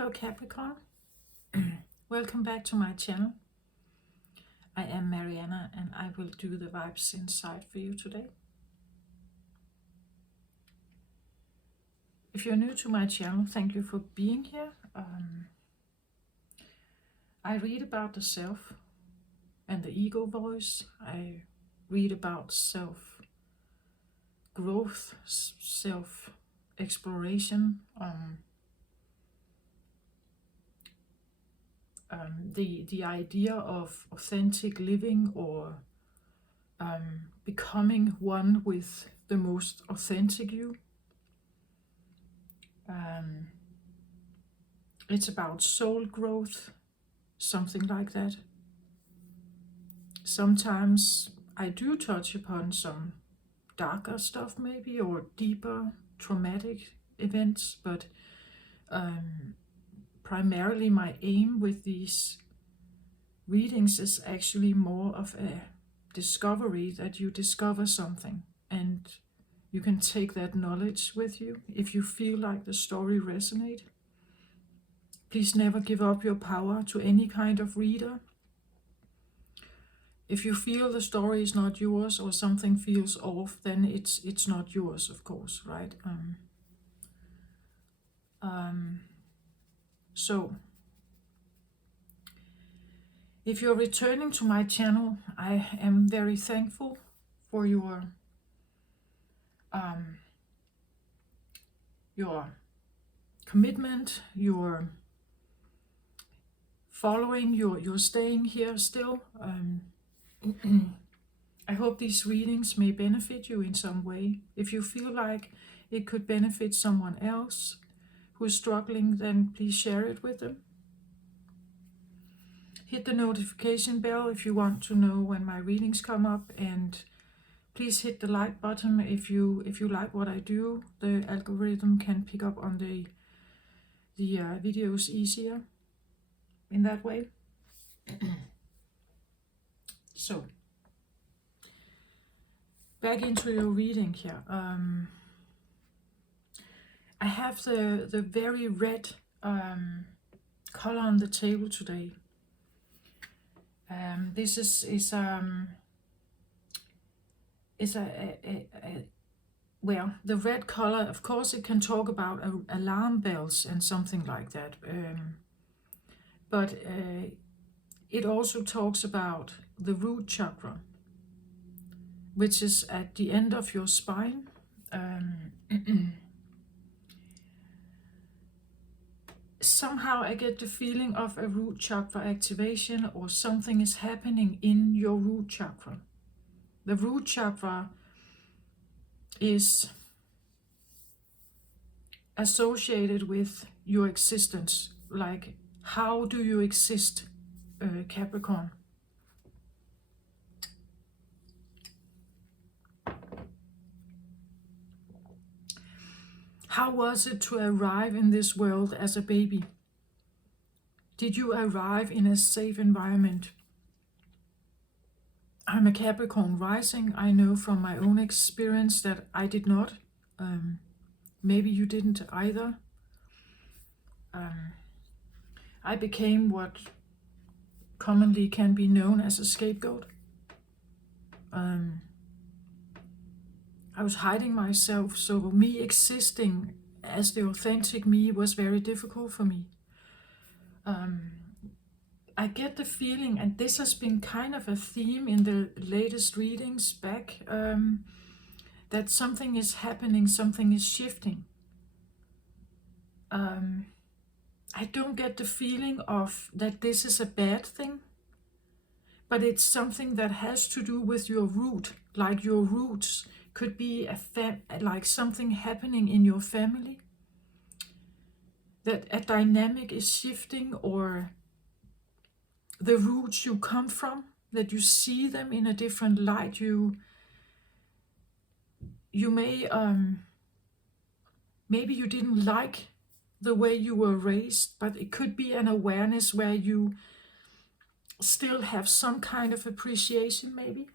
Hello Capricorn, welcome back to my channel. I am Mariana and I will do the vibes inside for you today. If you're new to my channel, thank you for being here. I read about the self and the ego voice. I read about self-growth, self-exploration, the idea of authentic living or becoming one with the most authentic you. It's about soul growth, something like that. Sometimes I do touch upon some darker stuff maybe, or deeper traumatic events, but primarily my aim with these readings is actually more of a discovery, that you discover something and you can take that knowledge with you. If you feel like the story resonates, please never give up your power to any kind of reader. If you feel the story is not yours or something feels off, then it's not yours, of course, right? So, if you're returning to my channel, I am very thankful for your commitment, your following, your staying here still. I hope these readings may benefit you in some way. If you feel like it could benefit someone else who is struggling, then please share it with them. Hit the notification bell if you want to know when my readings come up, and please hit the like button if you like what I do. The algorithm can pick up on the videos easier in that way. So, back into your reading here. I have the very red color on the table today. This is well, the red color, of course, it can talk about alarm bells and something like that, but it also talks about the root chakra, which is at the end of your spine. Somehow I get the feeling of a root chakra activation, or something is happening in your root chakra. The root chakra is associated with your existence. Like, how do you exist, Capricorn? How was it to arrive in this world as a baby? Did you arrive in a safe environment? I'm a Capricorn rising. I know from my own experience that I did not. Maybe you didn't either. I became what commonly can be known as a scapegoat. I was hiding myself, so me existing as the authentic me was very difficult for me. I get the feeling, and this has been kind of a theme in the latest readings back, that something is happening, something is shifting. I don't get the feeling of that this is a bad thing, but it's something that has to do with your root, like your roots. Could be like something happening in your family, that a dynamic is shifting, or the roots you come from, that you see them in a different light. You may maybe you didn't like the way you were raised, but it could be an awareness where you still have some kind of appreciation maybe.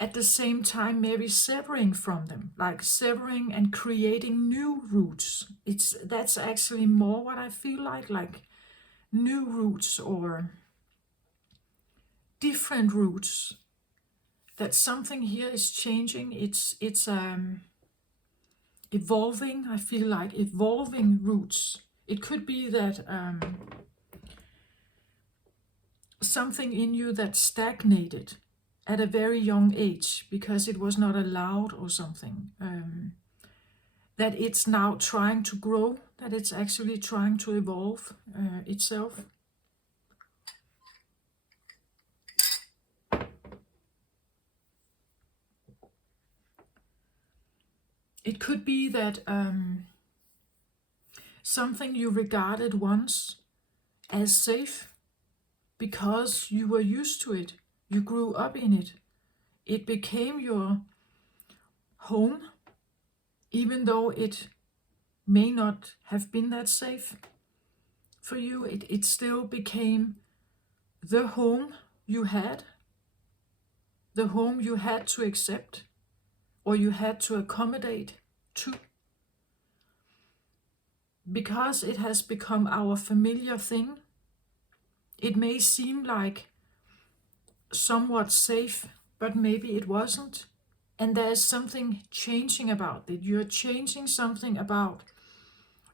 at the same time maybe severing from them, like severing and creating new roots. That's actually more what I feel like new roots or different roots. That something here is changing. It's evolving. I feel like evolving roots. It could be that something in you that stagnated at a very young age because it was not allowed or something, that it's now trying to grow, that it's actually trying to evolve itself. It could be that something you regarded once as safe because you were used to it, you grew up in it, it became your home, even though it may not have been that safe for you. It still became the home you had, the home you had to accept or you had to accommodate to. Because it has become our familiar thing, it may seem like somewhat safe, but maybe it wasn't. And there's something changing about it. You're changing something about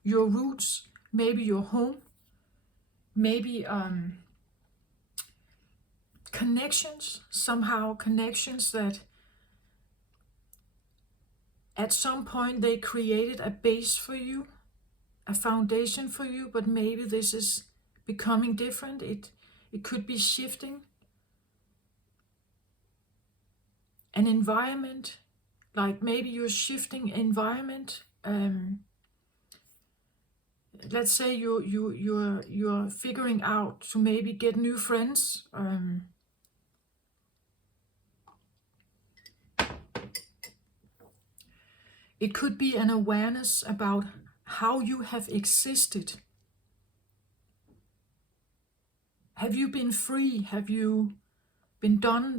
your roots, maybe your home, maybe connections, somehow connections that at some point they created a base for you, a foundation for you, but maybe this is becoming different. It could be shifting. An environment, like maybe you're shifting environment. Let's say you're figuring out to maybe get new friends. It could be an awareness about how you have existed. Have you been free? Have you been doing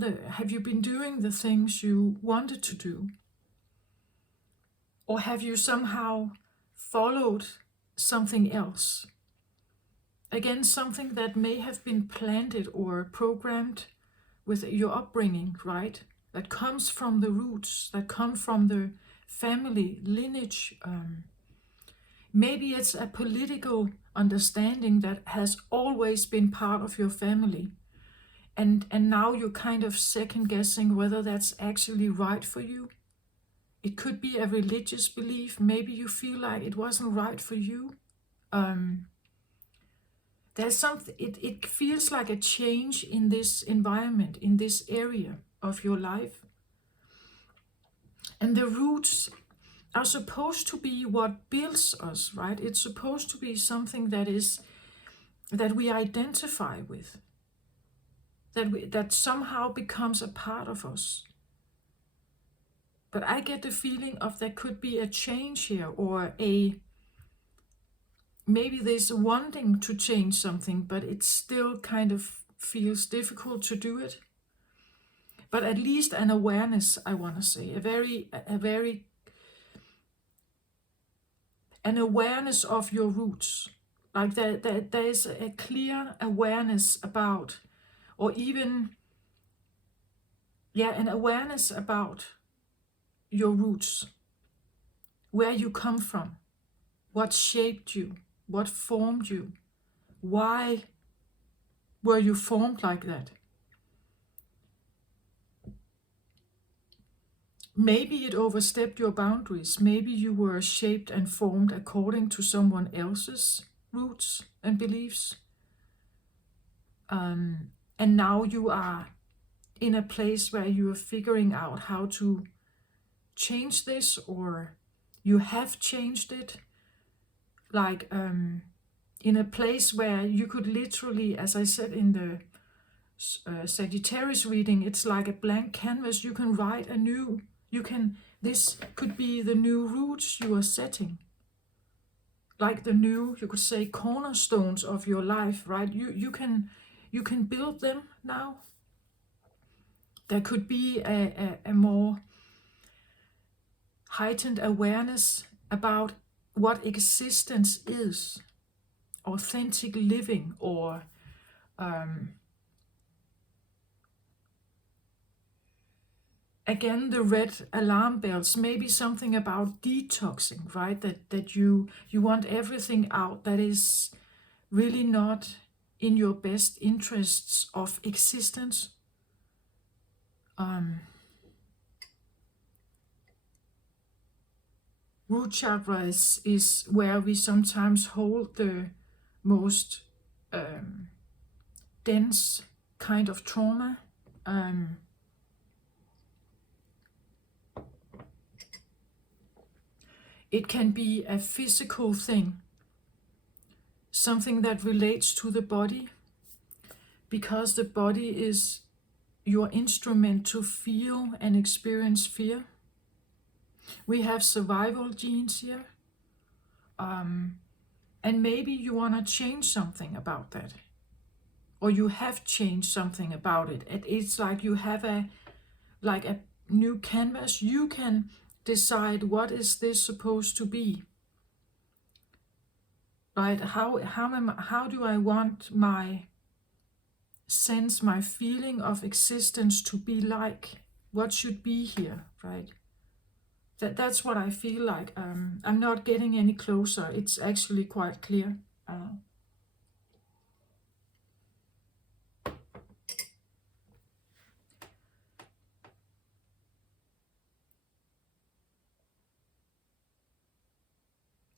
the things you wanted to do? Or have you somehow followed something else? Again, something that may have been planted or programmed with your upbringing, right? That comes from the roots, that come from the family lineage. Maybe it's a political understanding that has always been part of your family. And now you're kind of second guessing whether that's actually right for you. It could be a religious belief. Maybe you feel like it wasn't right for you. There's something, it feels like a change in this environment, in this area of your life. And the roots are supposed to be what builds us, right? It's supposed to be something that we identify with, that somehow becomes a part of us. But I get the feeling of there could be a change here, or maybe there's wanting to change something, but it still kind of feels difficult to do it. But at least an awareness, I want to say, an awareness of your roots. Like there's a clear awareness about, or even, an awareness about your roots, where you come from, what shaped you, what formed you, why were you formed like that? Maybe it overstepped your boundaries. Maybe you were shaped and formed according to someone else's roots and beliefs. And now you are in a place where you are figuring out how to change this, or you have changed it. Like in a place where you could literally, as I said in the Sagittarius reading, it's like a blank canvas. You can write anew. This could be the new roots you are setting, like the new, you could say, cornerstones of your life, right? You can build them now. There could be a more heightened awareness about what existence is, authentic living, or again, the red alarm bells, maybe something about detoxing, right? That you want everything out that is really not in your best interests of existence. Root chakra is where we sometimes hold the most dense kind of trauma. It can be a physical thing, something that relates to the body, because the body is your instrument to feel and experience fear. We have survival genes here, and maybe you want to change something about that, or you have changed something about it. It's like you have a new canvas. You can decide, what is this supposed to be, right? How do I want my sense, my feeling of existence to be like? What should be here, right? That's what I feel like. I'm not getting any closer. It's actually quite clear.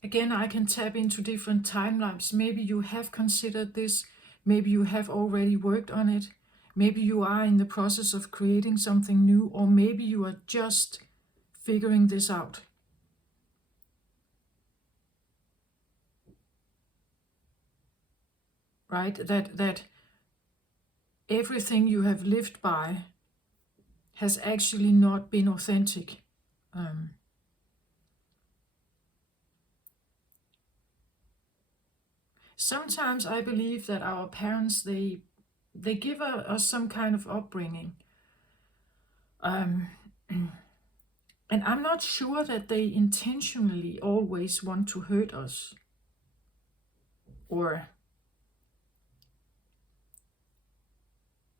Again, I can tap into different timelines. Maybe you have considered this. Maybe you have already worked on it. Maybe you are in the process of creating something new, or maybe you are just figuring this out. Right? That everything you have lived by has actually not been authentic. Sometimes I believe that our parents, they give us some kind of upbringing. And I'm not sure that they intentionally always want to hurt us. Or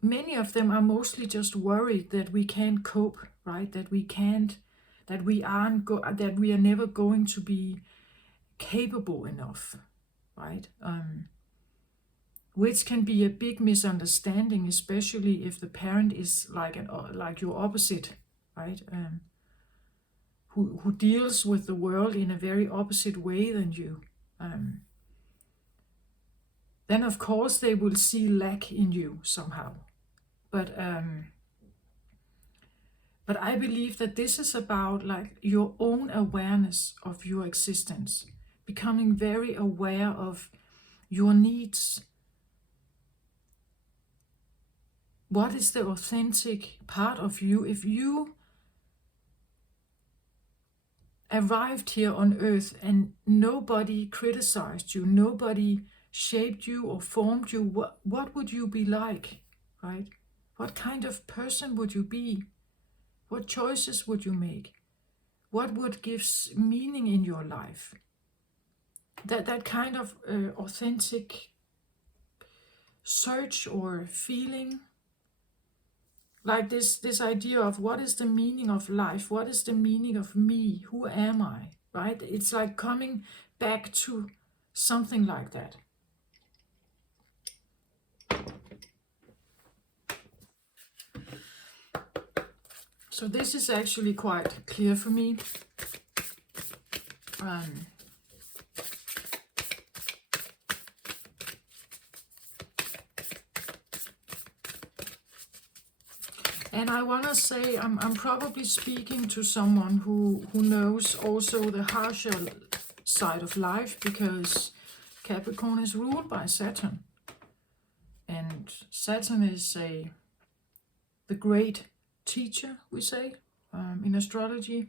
many of them are mostly just worried that we can't cope, right? That we are never going to be capable enough, right? Which can be a big misunderstanding, especially if the parent is like your opposite, right? Who deals with the world in a very opposite way than you. Then of course they will see lack in you somehow. But I believe that this is about like your own awareness of your existence, becoming very aware of your needs. What is the authentic part of you? If you arrived here on earth and nobody criticized you, nobody shaped you or formed you, what would you be like, right? What kind of person would you be? What choices would you make? What would give meaning in your life? That kind of authentic search or feeling, like this idea of what is the meaning of life? What is the meaning of me? Who am I? Right? It's like coming back to something like that. So this is actually quite clear for me. And I want to say I'm probably speaking to someone who knows also the harsher side of life, because Capricorn is ruled by Saturn. And Saturn is the great teacher, we say, in astrology.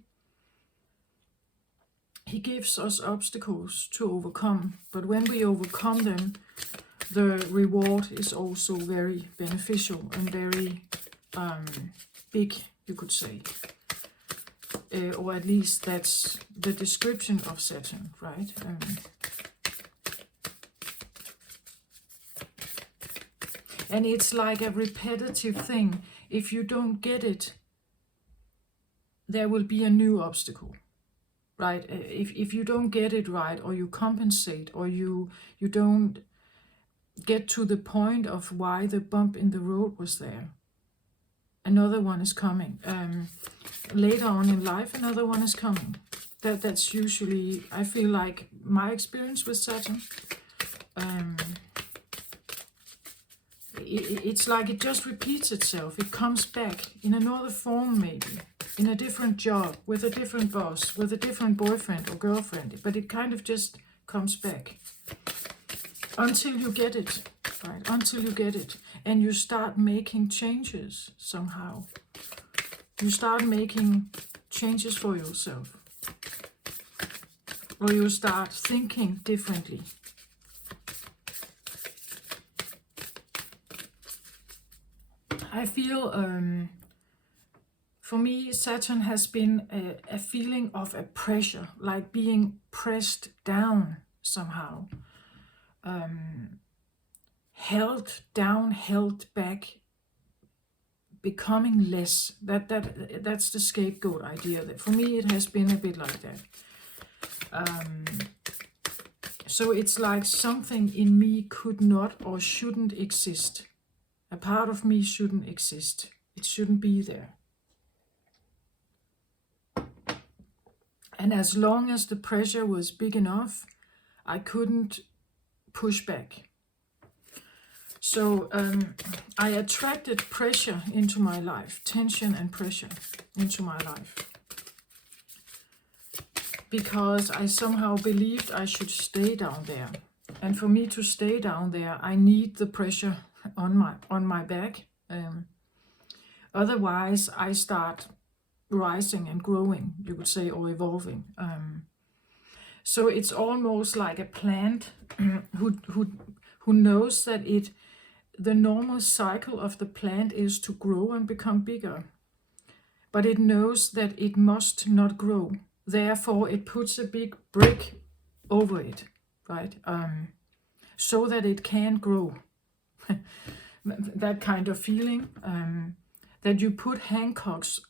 He gives us obstacles to overcome, but when we overcome them, the reward is also very beneficial and very big, you could say. Or at least that's the description of Saturn, right? And it's like a repetitive thing. If you don't get it, there will be a new obstacle, right? If you don't get it right, or you compensate, or you don't get to the point of why the bump in the road was there, another one is coming. Later on in life, another one is coming. That's usually, I feel like, my experience with Saturn. It's like it just repeats itself. It comes back in another form, maybe in a different job, with a different boss, with a different boyfriend or girlfriend, but it kind of just comes back until you get it, right? Until you get it, and you start making changes somehow. You start making changes for yourself, or you start thinking differently. I feel, for me, Saturn has been a feeling of a pressure, like being pressed down somehow. Held down, held back, becoming less. That's the scapegoat idea. That for me, it has been a bit like that. So it's like something in me could not or shouldn't exist. A part of me shouldn't exist. It shouldn't be there. And as long as the pressure was big enough, I couldn't push back. So I attracted pressure into my life, tension and pressure into my life, because I somehow believed I should stay down there. And for me to stay down there, I need the pressure on my back. Otherwise, I start rising and growing, you could say, or evolving. So it's almost like a plant who knows that the normal cycle of the plant is to grow and become bigger, but it knows that it must not grow. Therefore, it puts a big brick over it, right? So that it can grow. That kind of feeling, that you put handcuffs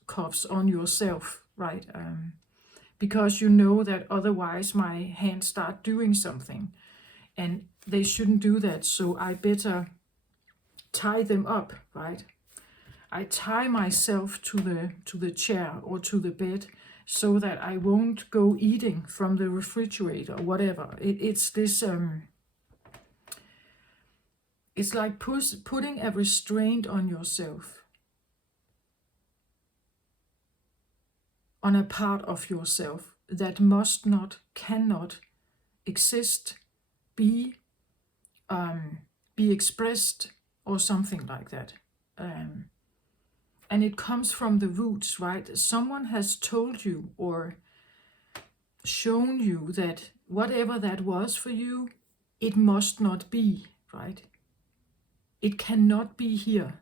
on yourself, right? Because you know that otherwise my hands start doing something, and they shouldn't do that. So I better tie them up, right? I tie myself to the chair or to the bed, so that I won't go eating from the refrigerator or whatever. It's this. It's like putting a restraint on yourself, on a part of yourself that must not, cannot exist, be expressed, or something like that. And it comes from the roots, right? Someone has told you or shown you that whatever that was for you, it must not be, right? It cannot be here.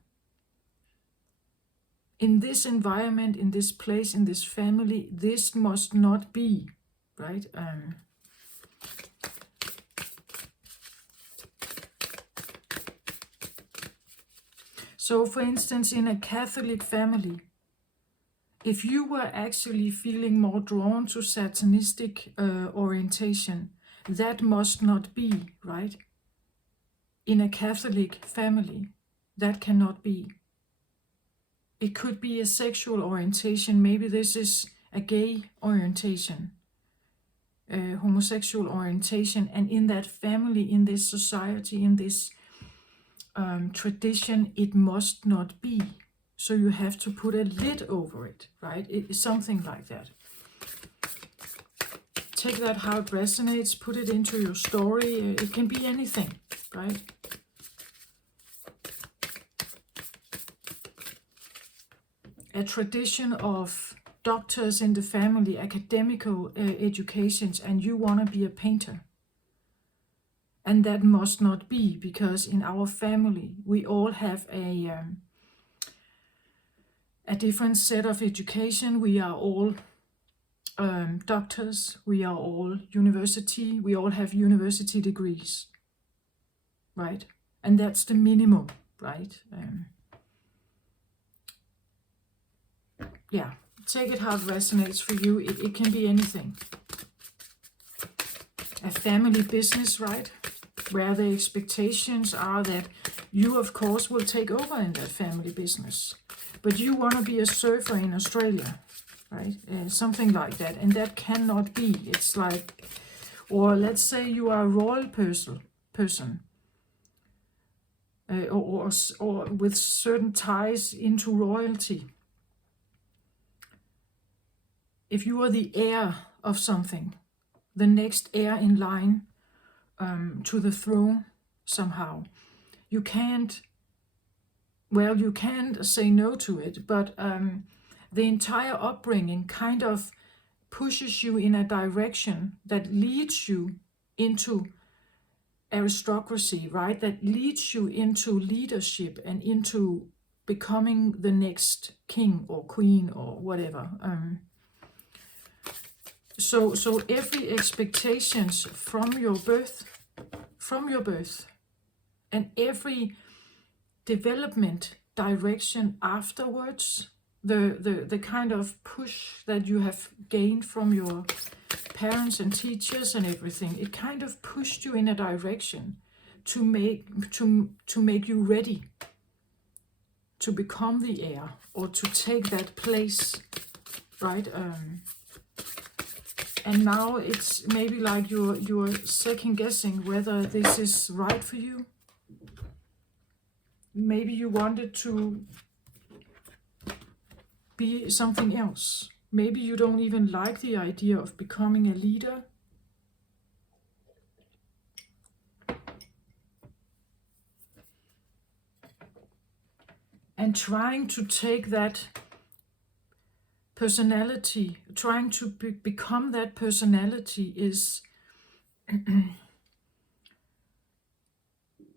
In this environment, in this place, in this family, this must not be, right? So, for instance, in a Catholic family, if you were actually feeling more drawn to Satanistic orientation, that must not be, right? In a Catholic family, that cannot be. It could be a sexual orientation. Maybe this is a gay orientation, homosexual orientation, and in that family, in this society, in this tradition, it must not be. So you have to put a lid over it, right? It's something like that. Take that how it resonates, put it into your story. It can be anything, right? A tradition of doctors in the family, academical educations, and you want to be a painter. And that must not be, because in our family we all have a a different set of education. We are all doctors, we are all university, we all have university degrees, right? And that's the minimum, right? Yeah, take it how it resonates for you. It can be anything. A family business, right? Where the expectations are that you, of course, will take over in that family business. But you want to be a surfer in Australia, right? Something like that. And that cannot be. It's like, or let's say you are a royal person or with certain ties into royalty. If you are the heir of something, the next heir in line to the throne somehow, you can't say no to it, but the entire upbringing kind of pushes you in a direction that leads you into aristocracy, right? That leads you into leadership and into becoming the next king or queen or whatever. So every expectations from your birth, and every development direction afterwards, the kind of push that you have gained from your parents and teachers and everything, it kind of pushed you in a direction to make you ready to become the heir or to take that place, right? And now it's maybe like you're second guessing whether this is right for you. Maybe you wanted to be something else. Maybe you don't even like the idea of becoming a leader. And trying to take that personality, trying to become that personality is,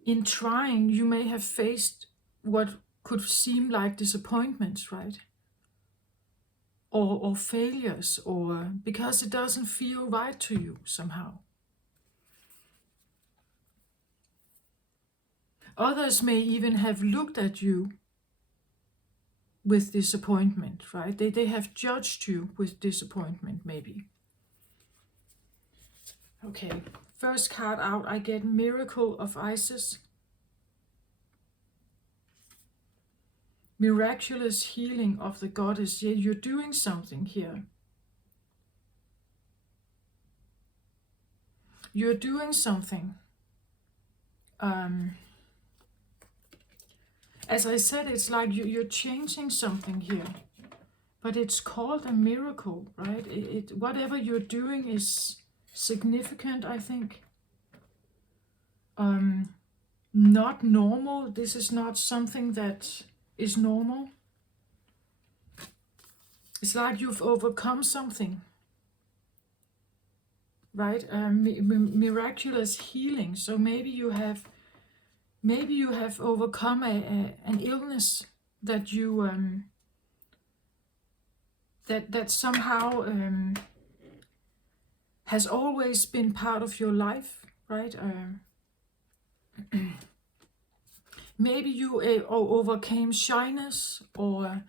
in trying, you may have faced what could seem like disappointments, right? Or failures, or because it doesn't feel right to you somehow. Others may even have looked at you with disappointment, right? They have judged you with disappointment, maybe. Okay, first card out, I get Miracle of Isis. Miraculous healing of the goddess. Yeah, you're doing something here. You're doing something. As I said, it's like you're changing something here. But it's called a miracle, right? Whatever you're doing is significant, I think. Not normal. This is not something that is normal. It's like you've overcome something, right? Miraculous healing. So maybe you have overcome an illness that you that somehow has always been part of your life, right? Maybe you overcame shyness or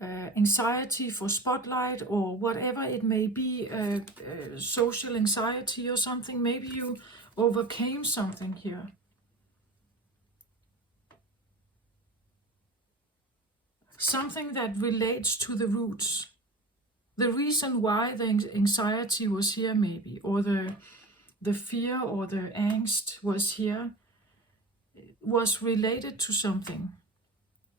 anxiety for spotlight or whatever it may be, social anxiety or something. Maybe you overcame something here. Something that relates to the roots. The reason why the anxiety was here maybe, or the fear or the angst was here, was related to something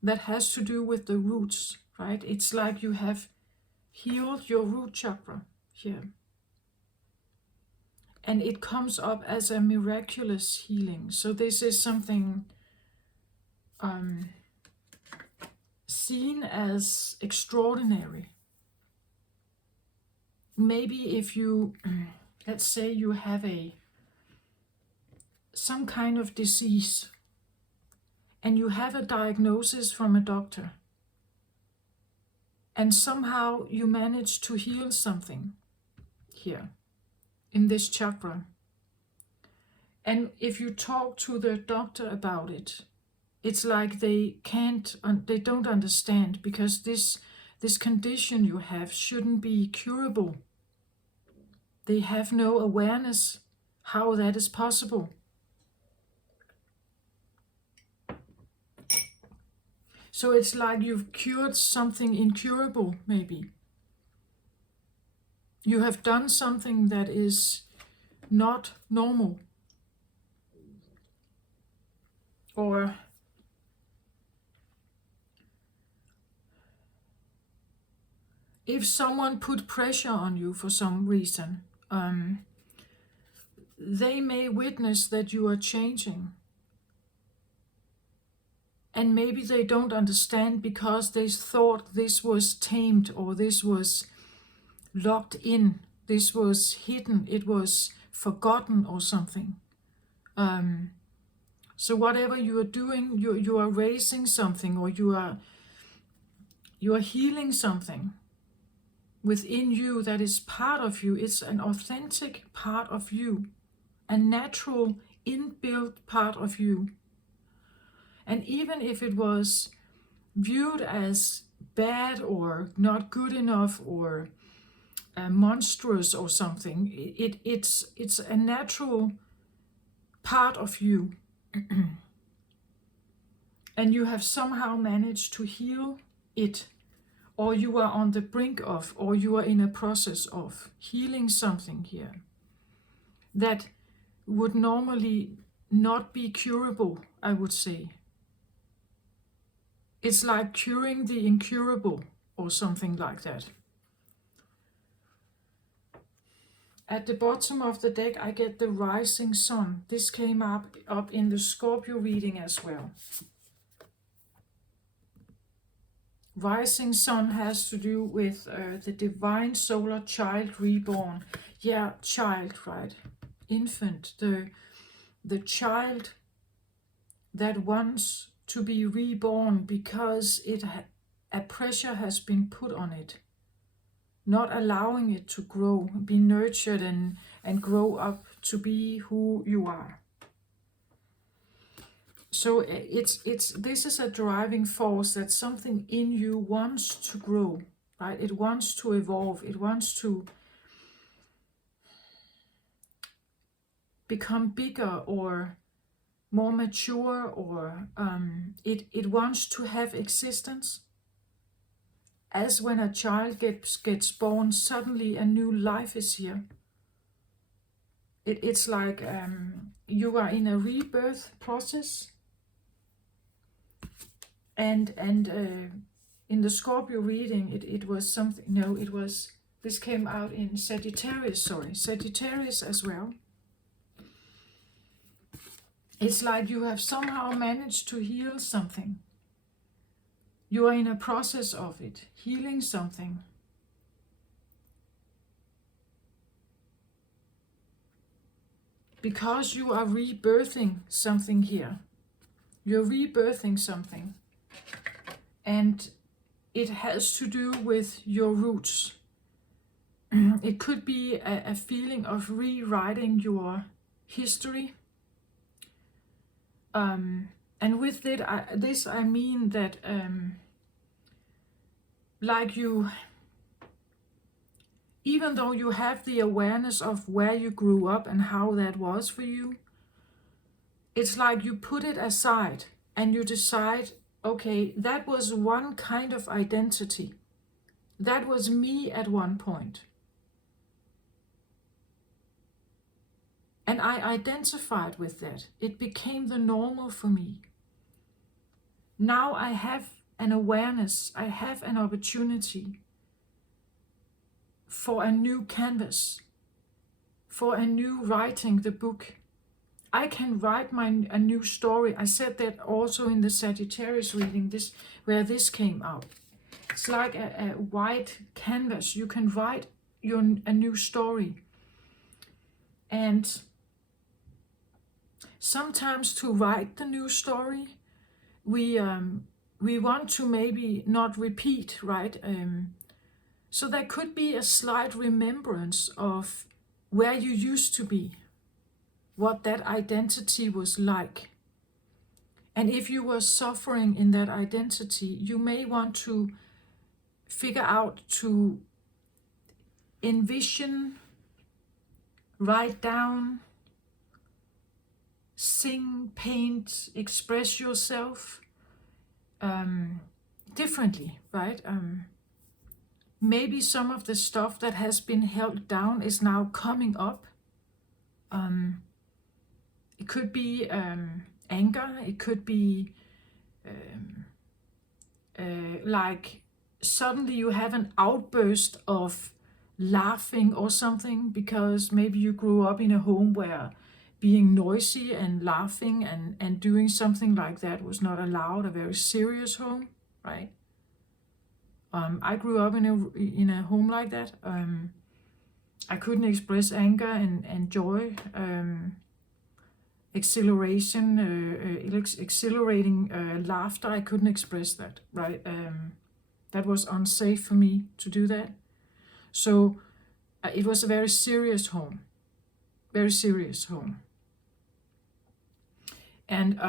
that has to do with the roots, right? It's like you have healed your root chakra here. And it comes up as a miraculous healing. So this is something seen as extraordinary. Maybe if you, let's say you have some kind of disease, and you have a diagnosis from a doctor, and somehow you manage to heal something here in this chakra. And if you talk to the doctor about it, it's like they don't understand, because this condition you have shouldn't be curable. They have no awareness how that is possible. So it's like you've cured something incurable, maybe. You have done something that is not normal. Or if someone put pressure on you for some reason, they may witness that you are changing. And maybe they don't understand because they thought this was tamed, or this was locked in, this was hidden, it was forgotten or something. So whatever you are doing, you are raising something, or you are healing something within you that is part of you. It's an authentic part of you, a natural inbuilt part of you. And even if it was viewed as bad or not good enough or monstrous or something, it's a natural part of you. And you have somehow managed to heal it, or you are on the brink of, or you are in a process of healing something here that would normally not be curable, I would say. It's like curing the incurable or something like that. At the bottom of the deck, I get the rising sun. This came up in the Scorpio reading as well. Rising sun has to do with the divine solar child reborn. Yeah, child, right? Infant, the child that wants to be reborn because a pressure has been put on it, not allowing it to grow, be nurtured and grow up to be who you are. So this is a driving force, that something in you wants to grow, right? It wants to evolve. It wants to become bigger or more mature, or it wants to have existence. As when a child gets born, suddenly a new life is here. It's like you are in a rebirth process. And in the Scorpio reading, it was something, no, it was, this came out in Sagittarius as well. It's like you have somehow managed to heal something. You are in a process of it, healing something. Because you are rebirthing something here. You're rebirthing something. And it has to do with your roots. It could be a feeling of rewriting your history. And with this I mean that like you, even though you have the awareness of where you grew up and how that was for you, it's like you put it aside and you decide, okay, that was one kind of identity. That was me at one point. And I identified with that. It became the normal for me. Now I have an awareness, I have an opportunity for a new canvas, for a new writing, the book. I can write a new story. I said that also in the Sagittarius reading, where this came out. It's like a white canvas. You can write a new story. And sometimes to write the new story, we want to maybe not repeat, right? So there could be a slight remembrance of where you used to be, what that identity was like. And if you were suffering in that identity, you may want to figure out to envision, write down, sing, paint, express yourself differently, right? Maybe some of the stuff that has been held down is now coming up. It could be anger, it could be like suddenly you have an outburst of laughing or something because maybe you grew up in a home where being noisy and laughing and doing something like that was not allowed, a very serious home, right? I grew up in a home like that. I couldn't express anger and joy, exhilarating laughter. I couldn't express that, right? That was unsafe for me to do that. So it was a very serious home, very serious home. And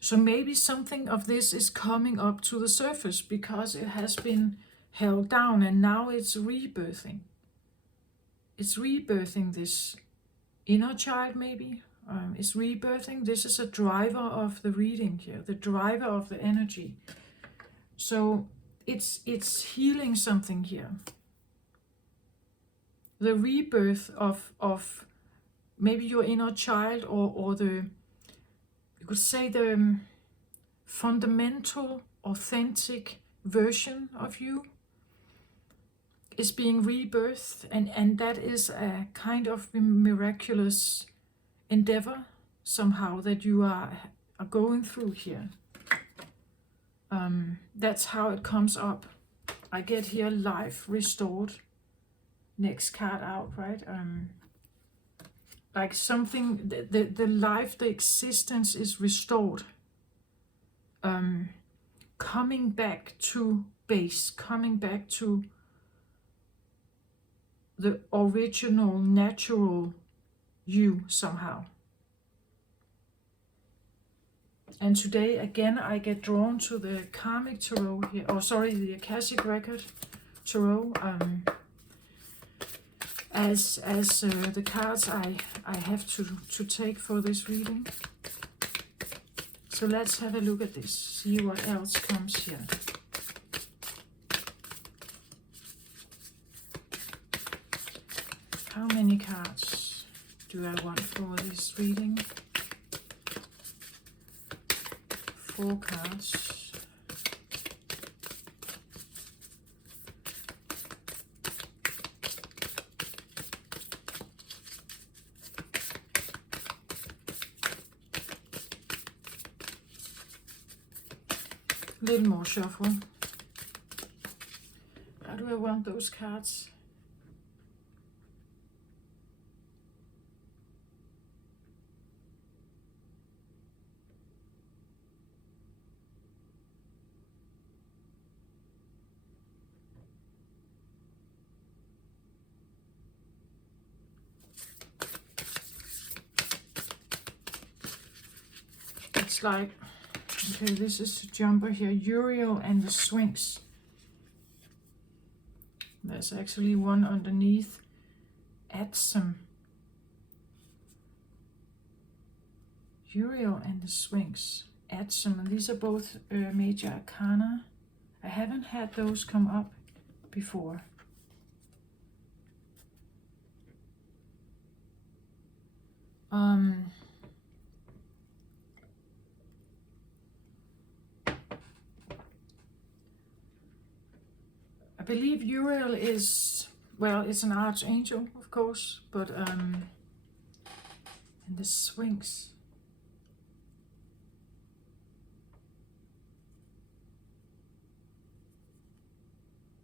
so maybe something of this is coming up to the surface because it has been held down and now it's rebirthing. It's rebirthing this inner child maybe. It's rebirthing. This is a driver of the reading here, the driver of the energy. So it's healing something here. The rebirth of maybe your inner child or you could say the fundamental, authentic version of you is being rebirthed, and that is a kind of miraculous endeavor somehow that you are going through here. That's how it comes up. I get here life restored. Next card out, right? Like something, the life, the existence is restored. Coming back to base, coming back to the original, natural you somehow. And today, again, I get drawn to the Karmic Tarot here, the Akashic Record Tarot, as the cards I have to take for this reading. So let's have a look at this, see what else comes here. How many cards do I want for this reading? 4 cards. A little more shuffle. How do I want those cards? It's like, okay, this is the jumper here, Uriel and the Sphinx. There's actually one underneath, Atsum. Uriel and the Sphinx, Atsum, and these are both major arcana. I haven't had those come up before. I believe Uriel is, well, it's an archangel, of course, but and the Sphinx.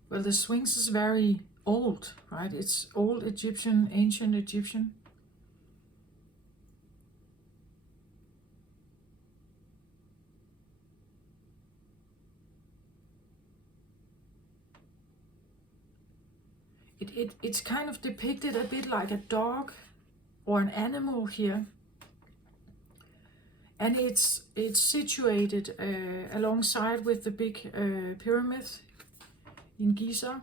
Well, the Sphinx is very old, right? It's old Egyptian, ancient Egyptian. it's kind of depicted a bit like a dog or an animal here. And it's situated alongside with the big pyramid in Giza.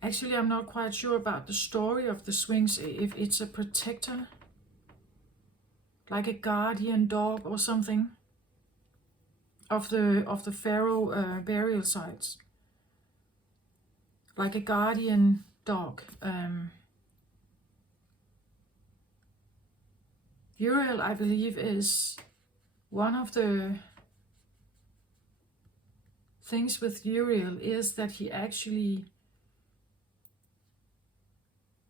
Actually, I'm not quite sure about the story of the Sphinx, if it's a protector, like a guardian dog or something, of the pharaoh burial sites, like a guardian dog. Uriel, I believe, is one of the things with Uriel is that he actually,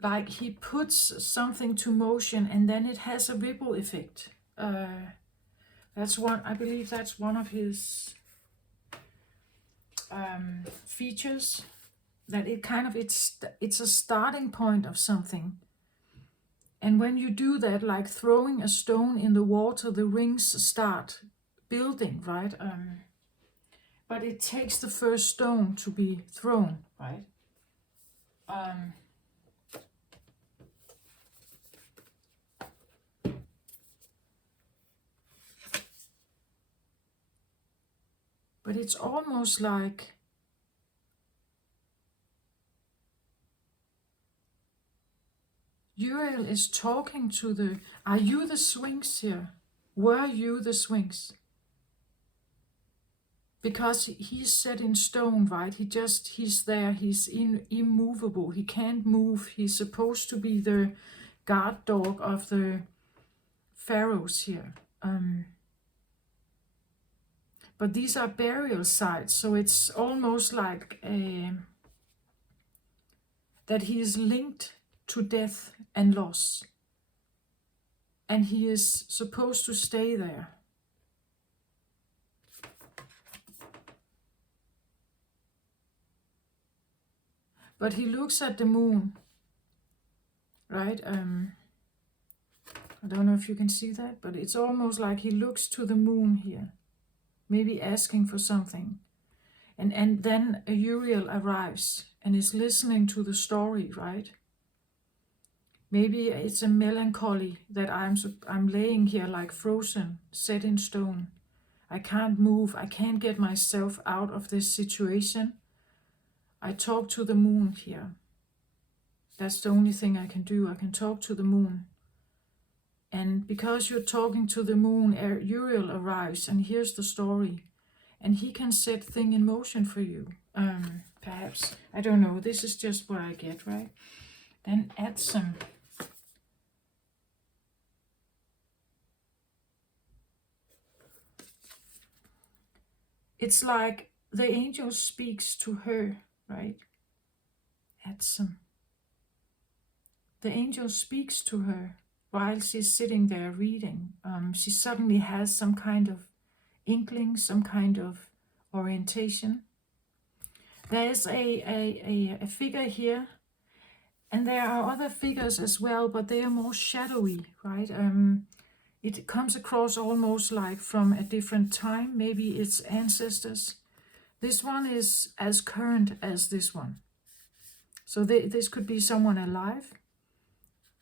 like, he puts something to motion and then it has a ripple effect. That's one, I believe that's one of his features, that it kind of, it's a starting point of something. And when you do that, like throwing a stone in the water, the rings start building, right? But it takes the first stone to be thrown, right? But it's almost like Uriel is talking to the, are you the Sphinx here? Were you the Sphinx? Because he's set in stone, right? He's there, he's immovable, he can't move. He's supposed to be the guard dog of the pharaohs here. But these are burial sites, so it's almost like that he is linked to death and loss. And he is supposed to stay there. But he looks at the moon, right? I don't know if you can see that, but it's almost like he looks to the moon here, maybe asking for something. And then Uriel arrives and is listening to the story, right? Maybe it's a melancholy that I'm laying here like frozen, set in stone. I can't move, I can't get myself out of this situation. I talk to the moon here. That's the only thing I can do. I can talk to the moon. And because you're talking to the moon, Uriel arrives and hears the story. And he can set things in motion for you. Perhaps. I don't know. This is just what I get, right? Then add some. It's like the angel speaks to her, right? Add some. The angel speaks to her while she's sitting there reading. She suddenly has some kind of inkling, some kind of orientation. There's a figure here, and there are other figures as well, but they are more shadowy, right? It comes across almost like from a different time. Maybe it's ancestors. This one is as current as this one. So this could be someone alive,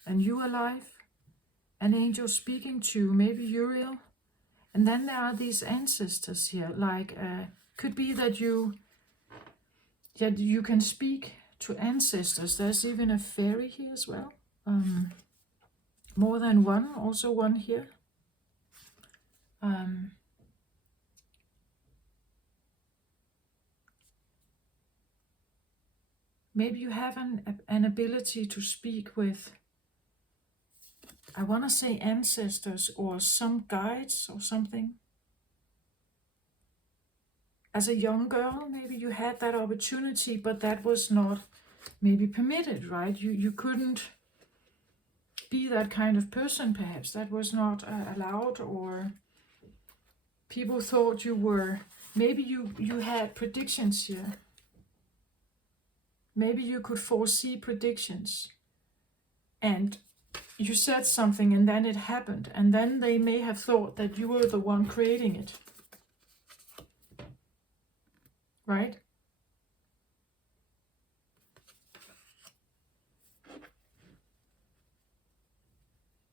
and you alive, an angel speaking to maybe Uriel. And then there are these ancestors here, like could be that you can speak to ancestors. There's even a fairy here as well. More than one, also one here. Maybe you have an ability to speak with, I want to say ancestors or some guides or something. As a young girl, maybe you had that opportunity, but that was not maybe permitted, right? You couldn't be that kind of person, perhaps. That was not allowed, or people thought you were. Maybe you had predictions here. Maybe you could foresee predictions. And you said something and then it happened. And then they may have thought that you were the one creating it. Right?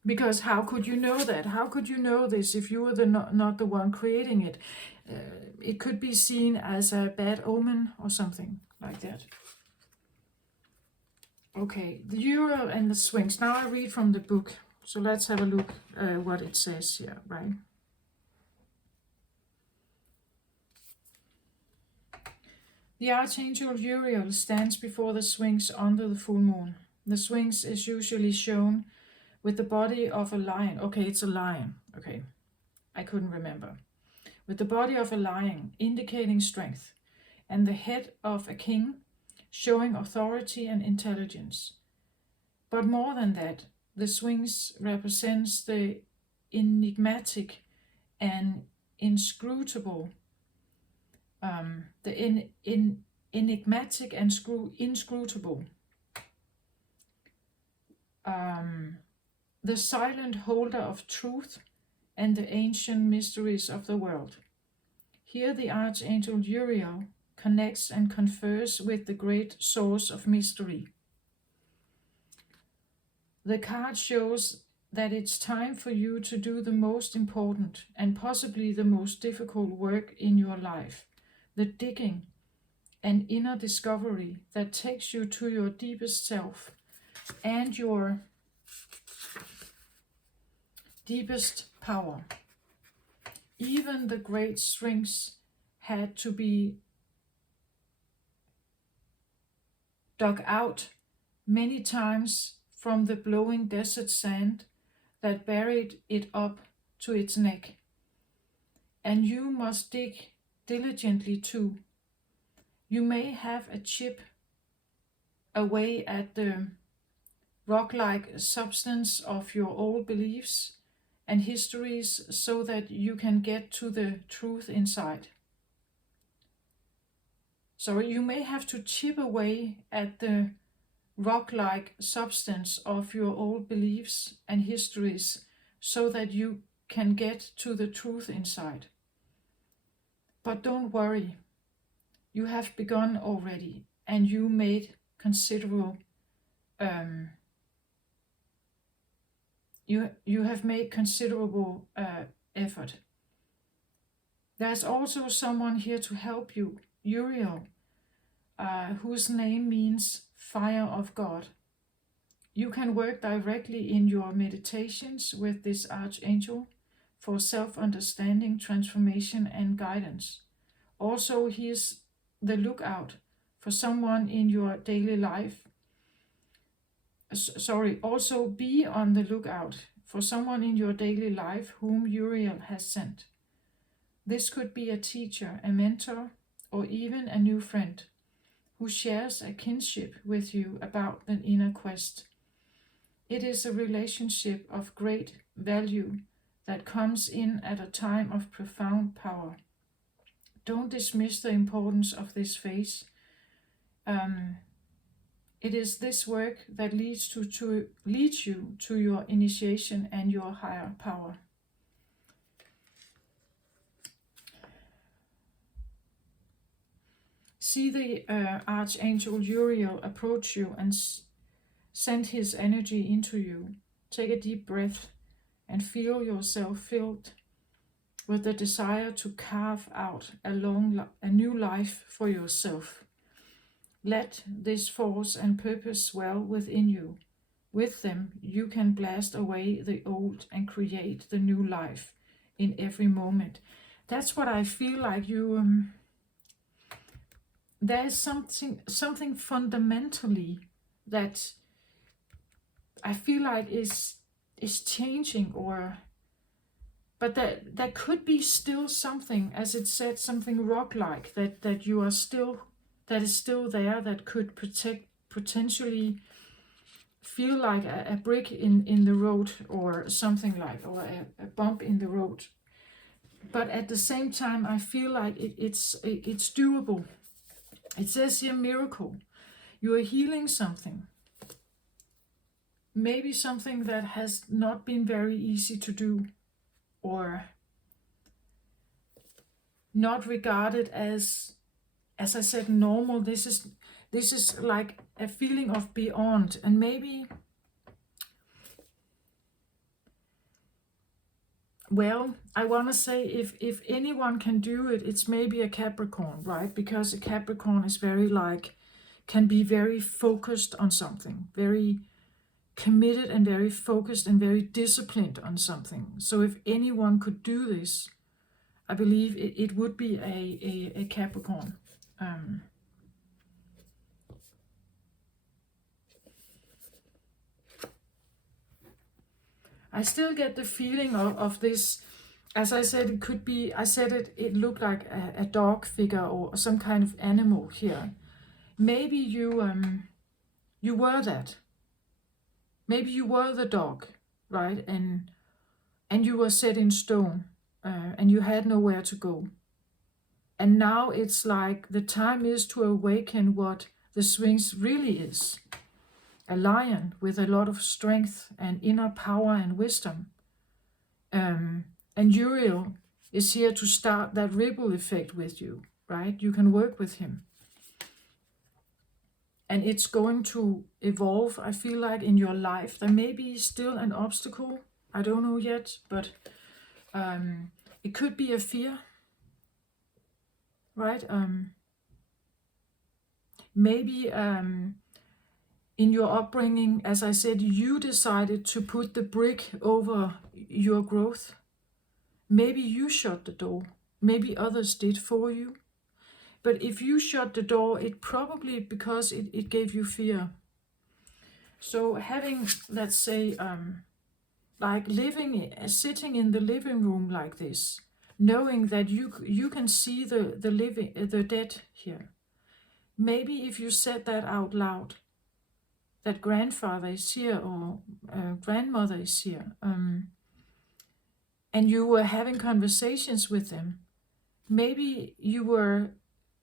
Because how could you know that? How could you know this if you were not the one creating it? It could be seen as a bad omen or something like that. Okay, the Ural and the Sphinx. Now I read from the book. So let's have a look what it says here, right? The Archangel Uriel stands before the Sphinx under the full moon. The Sphinx is usually shown with the body of a lion. Okay, it's a lion. Okay, I couldn't remember. With the body of a lion, indicating strength, and the head of a king, showing authority and intelligence. But more than that, the Sphinx represents the enigmatic and inscrutable, enigmatic and inscrutable, the silent holder of truth and the ancient mysteries of the world. Here the Archangel Uriel connects and confers with the great source of mystery. The card shows that it's time for you to do the most important and possibly the most difficult work in your life, the digging and inner discovery that takes you to your deepest self and your deepest power. Even the great Sphinx had to be dug out many times from the blowing desert sand that buried it up to its neck. And you must dig diligently too. You may have a chip away at the rock-like substance of your old beliefs and histories so that you can get to the truth inside. So you may have to chip away at the rock-like substance of your old beliefs and histories so that you can get to the truth inside. But don't worry, you have begun already and you made considerable you have made considerable effort. There's also someone here to help you, Uriel, whose name means fire of God. You can work directly in your meditations with this archangel for self-understanding, transformation, and guidance. Also, he is the lookout for someone in your daily life. Also be on the lookout for someone in your daily life whom Uriel has sent. This could be a teacher, a mentor, or even a new friend who shares a kinship with you about the inner quest. It is a relationship of great value that comes in at a time of profound power. Don't dismiss the importance of this phase. It is this work that leads you to your initiation and your higher power. See the Archangel Uriel approach you and send his energy into you. Take a deep breath and feel yourself filled with the desire to carve out a new life for yourself. Let this force and purpose swell within you. With them, you can blast away the old and create the new life in every moment. That's what I feel like you... there is something fundamentally that I feel like is changing, but that could be still something, as it said, something rock-like that you are still, that is still there, that could potentially feel like a brick in the road or something like, or a bump in the road. But at the same time, I feel like it's doable. It says here miracle. You are healing something. Maybe something that has not been very easy to do, or not regarded as I said, normal. This is like a feeling of beyond, and maybe Well, I want to say if anyone can do it, it's maybe a Capricorn, right? Because a Capricorn is very like, can be very focused on something, very committed and very focused and very disciplined on something. So if anyone could do this, I believe it would be a Capricorn. I still get the feeling of this. As I said, it could be, I said it looked like a dog figure or some kind of animal here. Maybe you were that. Maybe you were the dog, right? And you were set in stone, and you had nowhere to go. And now it's like the time is to awaken what the Sphinx really is. A lion with a lot of strength and inner power and wisdom. And Uriel is here to start that ripple effect with you, right? You can work with him. And it's going to evolve, I feel like, in your life. There may be still an obstacle, I don't know yet, but it could be a fear, right? Maybe in your upbringing, as I said, you decided to put the brick over your growth. Maybe you shut the door. Maybe others did for you. But if you shut the door, it probably because it gave you fear. So having, let's say, like sitting in the living room like this, knowing that you can see the dead here. Maybe if you said that out loud, that grandfather is here or grandmother is here, and you were having conversations with them, maybe you were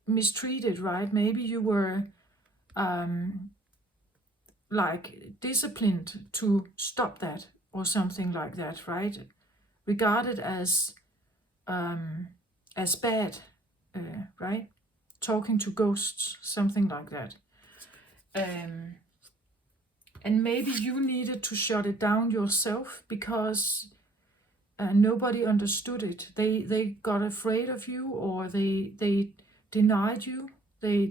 mistreated, right? Maybe you were like disciplined to stop that or something like that, right? Regarded as bad, right? Talking to ghosts, something like that. And maybe you needed to shut it down yourself because nobody understood it. They got afraid of you, or they denied you. They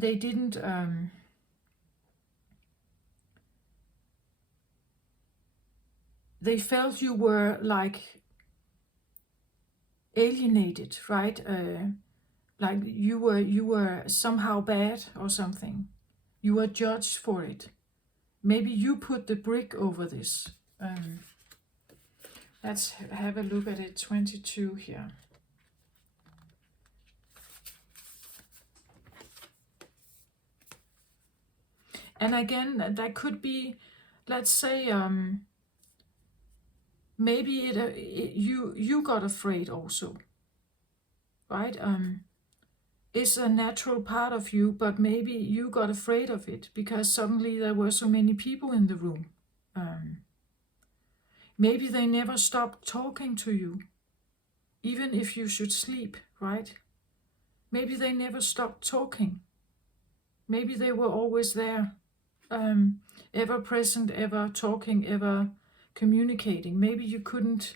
didn't. They felt you were like alienated, right? Like you were somehow bad or something. You were judged for it. Maybe you put the brick over this. Let's have a look at it. 22 here. And again, that could be, let's say, maybe you got afraid also, right? It's a natural part of you, but maybe you got afraid of it because suddenly there were so many people in the room. Maybe they never stopped talking to you, even if you should sleep, right? Maybe they never stopped talking. Maybe they were always there, ever present, ever talking, ever communicating. Maybe you couldn't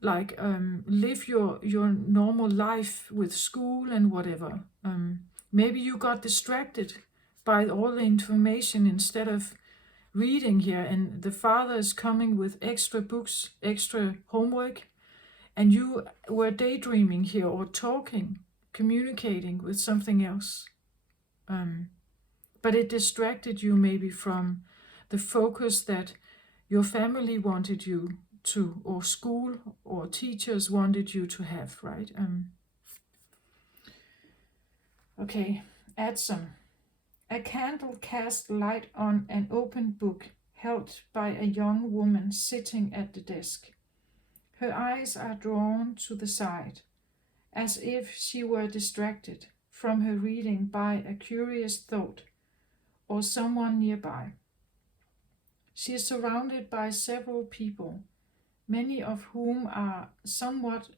like live your normal life with school and whatever. Maybe you got distracted by all the information instead of reading here, and the father is coming with extra books, extra homework, and you were daydreaming here or talking, communicating with something else. But it distracted you maybe from the focus that your family wanted you to, or school or teachers wanted you to have, right? Okay, add some. A candle cast light on an open book held by a young woman sitting at the desk. Her eyes are drawn to the side, as if she were distracted from her reading by a curious thought or someone nearby. She is surrounded by several people, many of whom are somewhat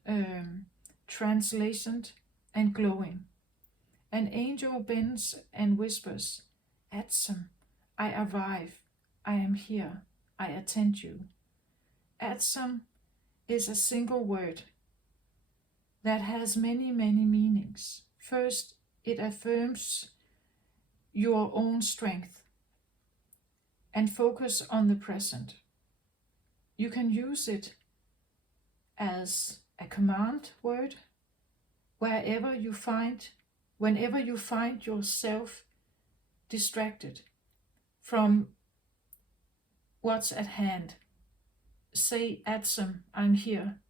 translucent and glowing. An angel bends and whispers, "Adsum, I arrive. I am here. I attend you." Adsum is a single word that has many, many meanings. First, it affirms your own strength and focus on the present. You can use it as a command word whenever you find yourself distracted from what's at hand. Say, Adsum, I'm here,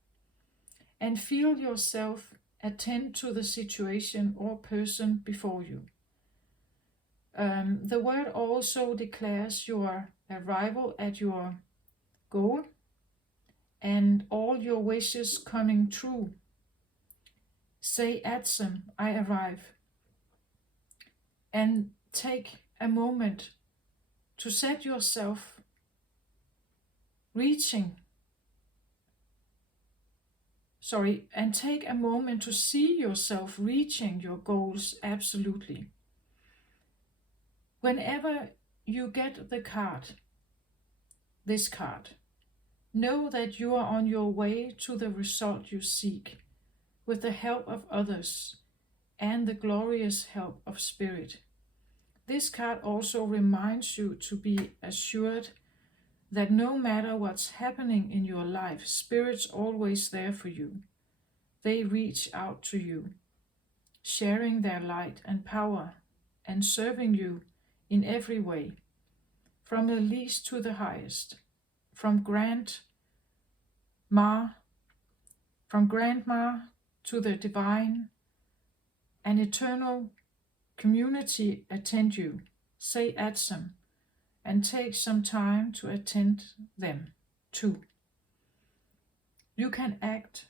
and feel yourself attend to the situation or person before you. The word also declares your arrival at your goal and all your wishes coming true. Say, Adsum, I arrive, and take a moment to set yourself and take a moment to see yourself reaching your goals absolutely. Whenever you get this card, know that you are on your way to the result you seek with the help of others and the glorious help of Spirit. This card also reminds you to be assured that no matter what's happening in your life, Spirit's always there for you. They reach out to you, sharing their light and power and serving you in every way, from the least to the highest, from grandma to the divine and eternal community attend you. Say, Adsum, and take some time to attend them too. You can act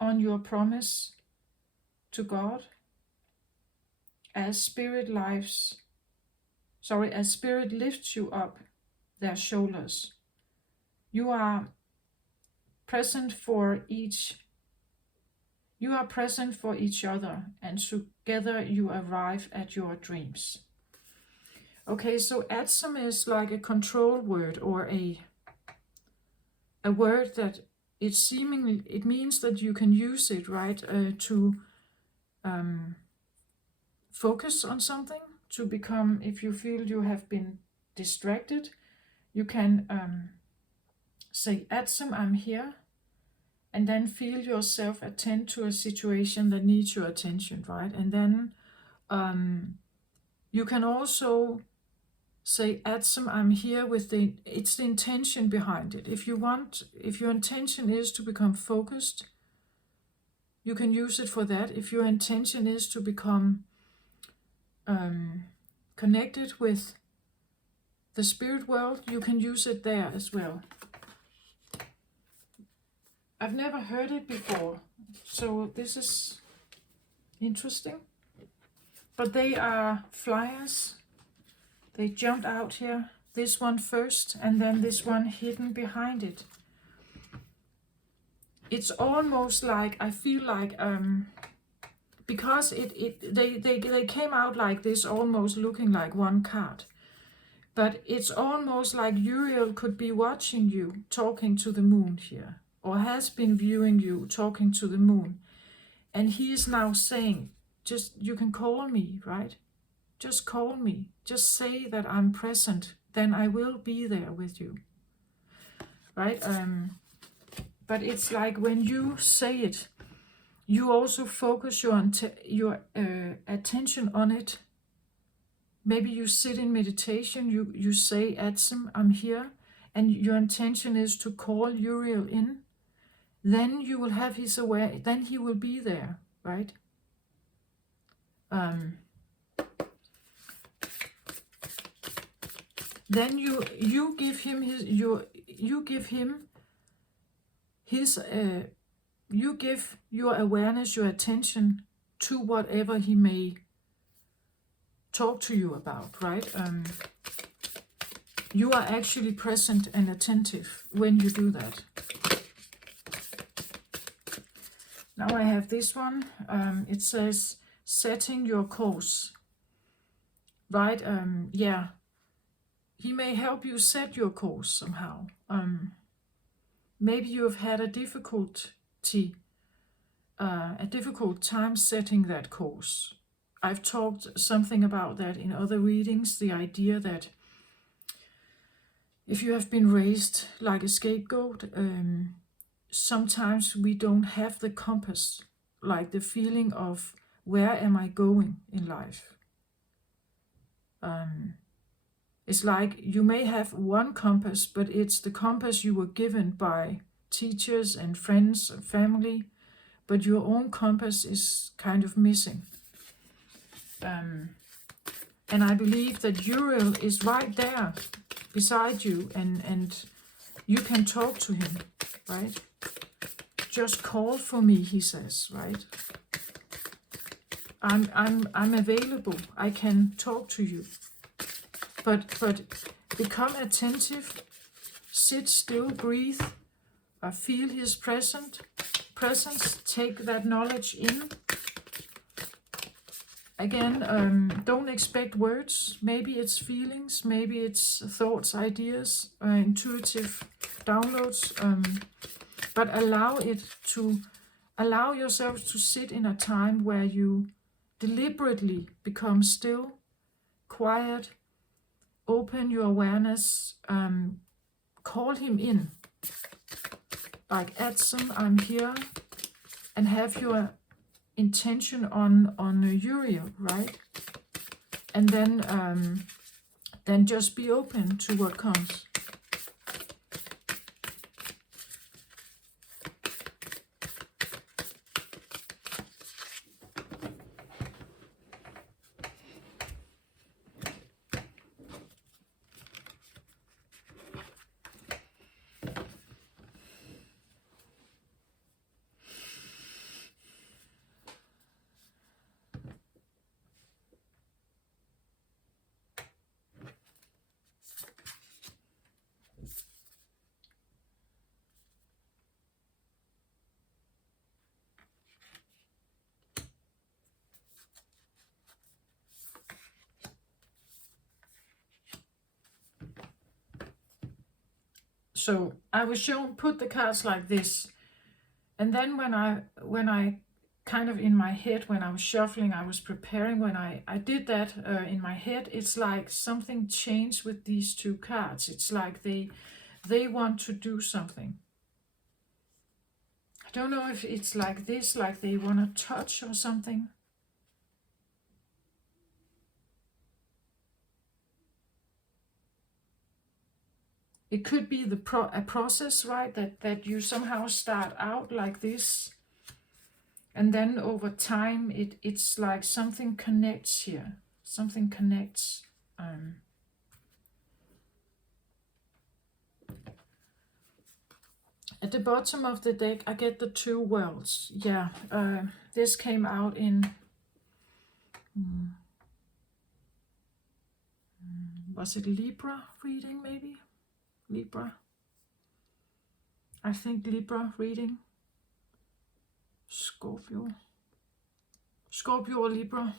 on your promise to God as Spirit lifts you up their shoulders. You are present for each other, and together you arrive at your dreams. Okay, so Adsum is like a control word, or a word that it means that you can use it, right, to focus on something, to become, if you feel you have been distracted, you can say, Adsum, I'm here, and then feel yourself attend to a situation that needs your attention, right? And then you can also say, Adsum, I'm here it's the intention behind it. If your intention is to become focused, you can use it for that. If your intention is to become connected with the spirit world, you can use it there as well. I've never heard it before, so this is interesting. But they are flyers. They jumped out here. This one first, and then this one hidden behind it. It's almost like, I feel like, because they came out like this, almost looking like one card. But it's almost like Uriel could be watching you talking to the moon here, or has been viewing you talking to the moon. And he is now saying, you can call me, right? Just call me. Just say that I'm present. Then I will be there with you, right? But it's like when you say it, you also focus your attention on it. Maybe you sit in meditation, you say, Adsum, I'm here, and your intention is to call Uriel in. Then you will have his awareness, then he will be there, right? Then you give him you give your awareness, your attention to whatever he may talk to you about, right? You are actually present and attentive when you do that. Now I have this one. It says, setting your course, right? Yeah. He may help you set your course somehow. Maybe you have had a difficult time setting that course. I've talked something about that in other readings, the idea that if you have been raised like a scapegoat, sometimes we don't have the compass, like the feeling of where am I going in life. It's like you may have one compass, but it's the compass you were given by teachers and friends and family, but your own compass is kind of missing. And I believe that Uriel is right there beside you, and you can talk to him, right? Just call for me, he says, right? I'm available. I can talk to you. But become attentive, sit still, breathe, feel his presence, take that knowledge in. Again, don't expect words. Maybe it's feelings, maybe it's thoughts, ideas, intuitive downloads, but allow yourself to sit in a time where you deliberately become still, quiet, open your awareness, call him in, like Edson, I'm here, and have your intention on Uriel, right? And then just be open to what comes. So I was shown, put the cards like this, and then when I kind of in my head, when I was shuffling, I was preparing, when I did that in my head, it's like something changed with these two cards. It's like they want to do something. I don't know if it's like this, like they want to touch or something. It could be a process, right? That you somehow start out like this, and then over time it's like something connects here. Something connects. At the bottom of the deck, I get the two worlds. Yeah, this came out in... was it Libra reading, maybe? Libra. I think Libra reading. Scorpio or Libra.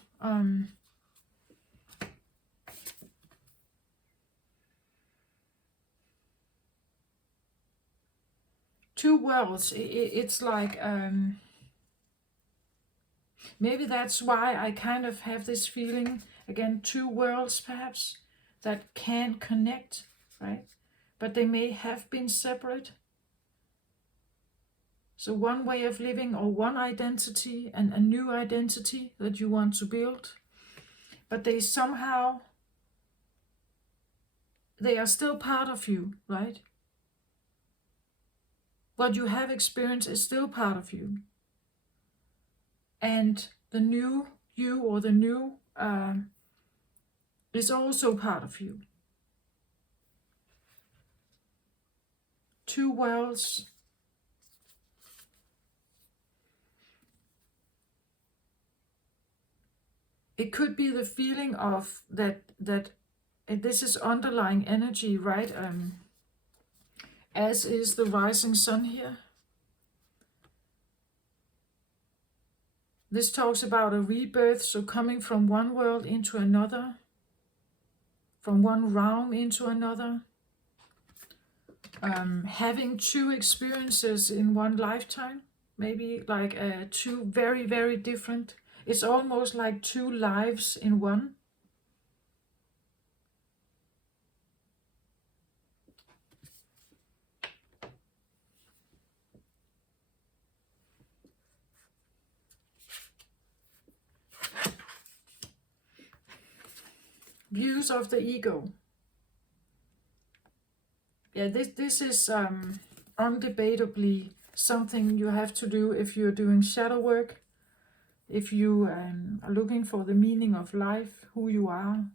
Two worlds. It's like maybe that's why I kind of have this feeling, again, two worlds perhaps that can connect, right? But they may have been separate. So one way of living, or one identity and a new identity that you want to build, but they somehow, they are still part of you, right? What you have experienced is still part of you. And the new you, or the new is also part of you. Two worlds. It could be the feeling of that this is underlying energy, right? As is the rising sun here. This talks about a rebirth, so coming from one world into another, from one realm into another. having two experiences in one lifetime, maybe like two very, very different. It's almost like two lives in one. Views of the ego. Yeah, this is undebatably something you have to do if you're doing shadow work, if you are looking for the meaning of life, who you are.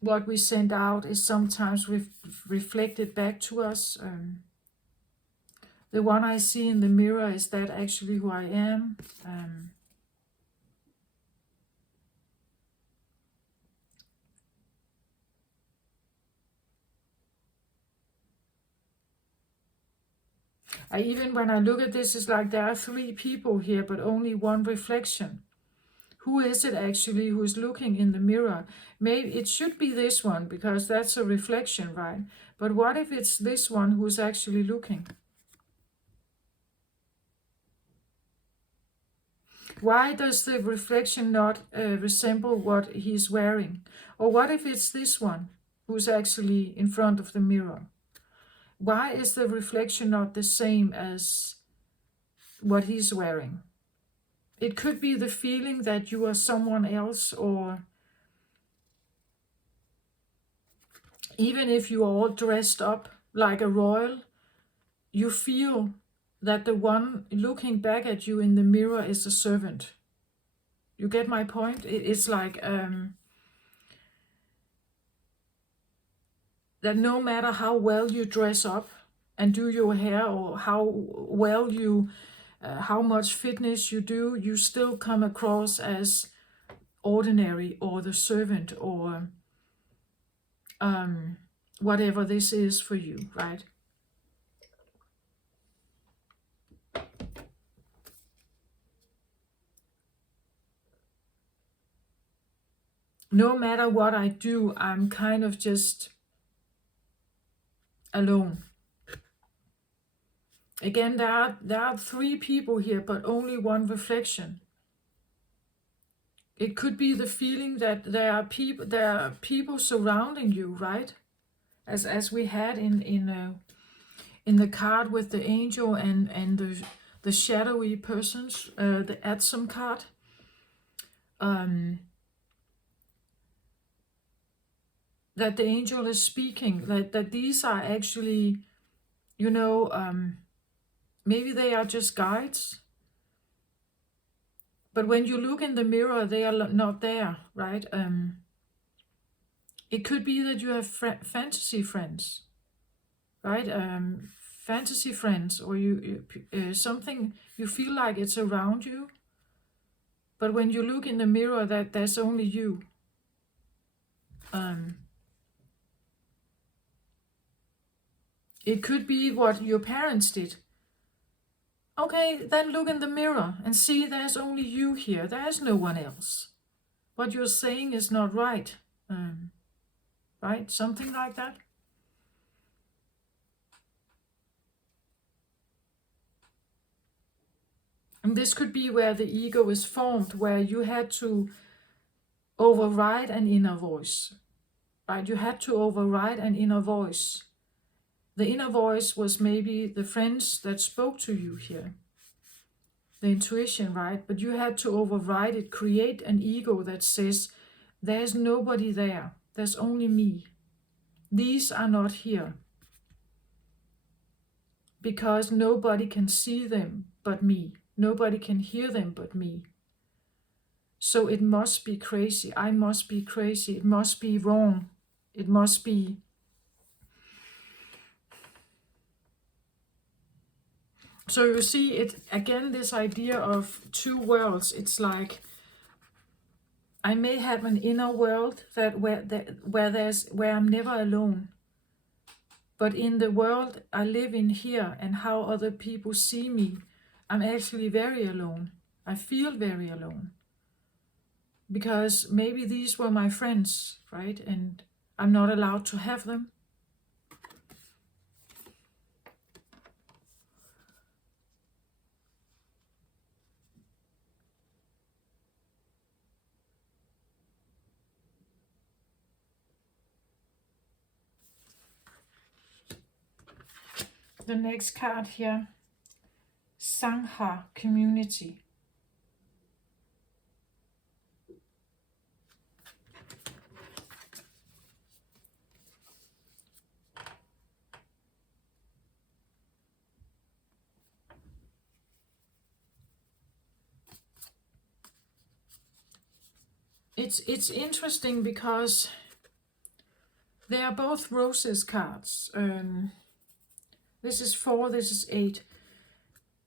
What we send out is sometimes reflected back to us. The one I see in the mirror, is that actually who I am? Even when I look at this, it's like there are three people here, but only one reflection. Who is it actually who is looking in the mirror? Maybe it should be this one, because that's a reflection, right? But what if it's this one who's actually looking? Why does the reflection not resemble what he's wearing? Or what if it's this one who's actually in front of the mirror? Why is the reflection not the same as what he's wearing? It could be the feeling that you are someone else, or even if you are all dressed up like a royal, you feel that the one looking back at you in the mirror is a servant. You get my point? It's like that no matter how well you dress up and do your hair, or how well you, how much fitness you do, you still come across as ordinary, or the servant, or whatever this is for you, right? No matter what I do, I'm kind of just alone. Again, there are three people here, but only one reflection. It could be the feeling that there are people surrounding you, right? As we had in the card with the angel and the shadowy persons, the Atom card. That the angel is speaking, that these are actually, you know, maybe they are just guides. But when you look in the mirror, they are not there, right? It could be that you have fantasy friends, right? Fantasy friends, or you something you feel like it's around you, but when you look in the mirror, that there's only you. It could be what your parents did. Okay, then look in the mirror and see there's only you here. There's no one else. What you're saying is not right. Right? Something like that. And this could be where the ego is formed, where you had to override an inner voice. Right? You had to override an inner voice. The inner voice was maybe the friends that spoke to you here. The intuition, right? But you had to override it, create an ego that says, there's nobody there. There's only me. These are not here. Because nobody can see them but me. Nobody can hear them but me. So it must be crazy. I must be crazy. It must be wrong. It must be. So you see it again, this idea of two worlds. It's like I may have an inner world where I'm never alone. But in the world I live in here and how other people see me, I'm actually very alone. I feel very alone. Because maybe these were my friends, right? And I'm not allowed to have them. The next card here, Sangha community. It's interesting because they are both roses cards. This is 4, this is 8.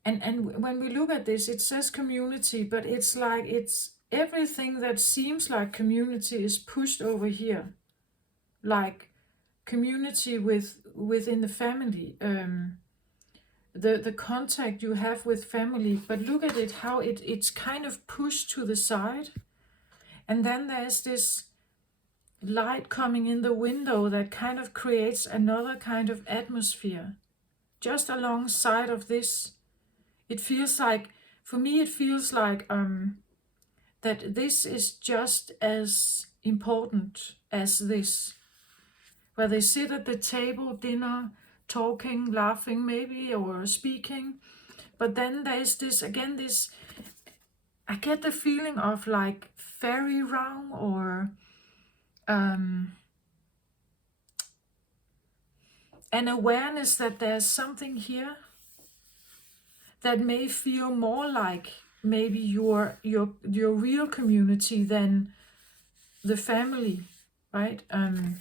And when we look at this, it says community, but it's like it's everything that seems like community is pushed over here. Like community within the family, the contact you have with family. But look at it, how it's kind of pushed to the side. And then there's this light coming in the window that kind of creates another kind of atmosphere. Just alongside of this, it feels like, for me, it feels like that this is just as important as this. Where they sit at the table, dinner, talking, laughing maybe, or speaking. But then there's this, again, this, I get the feeling of like fairy realm, or an awareness that there's something here that may feel more like maybe your real community than the family, right? I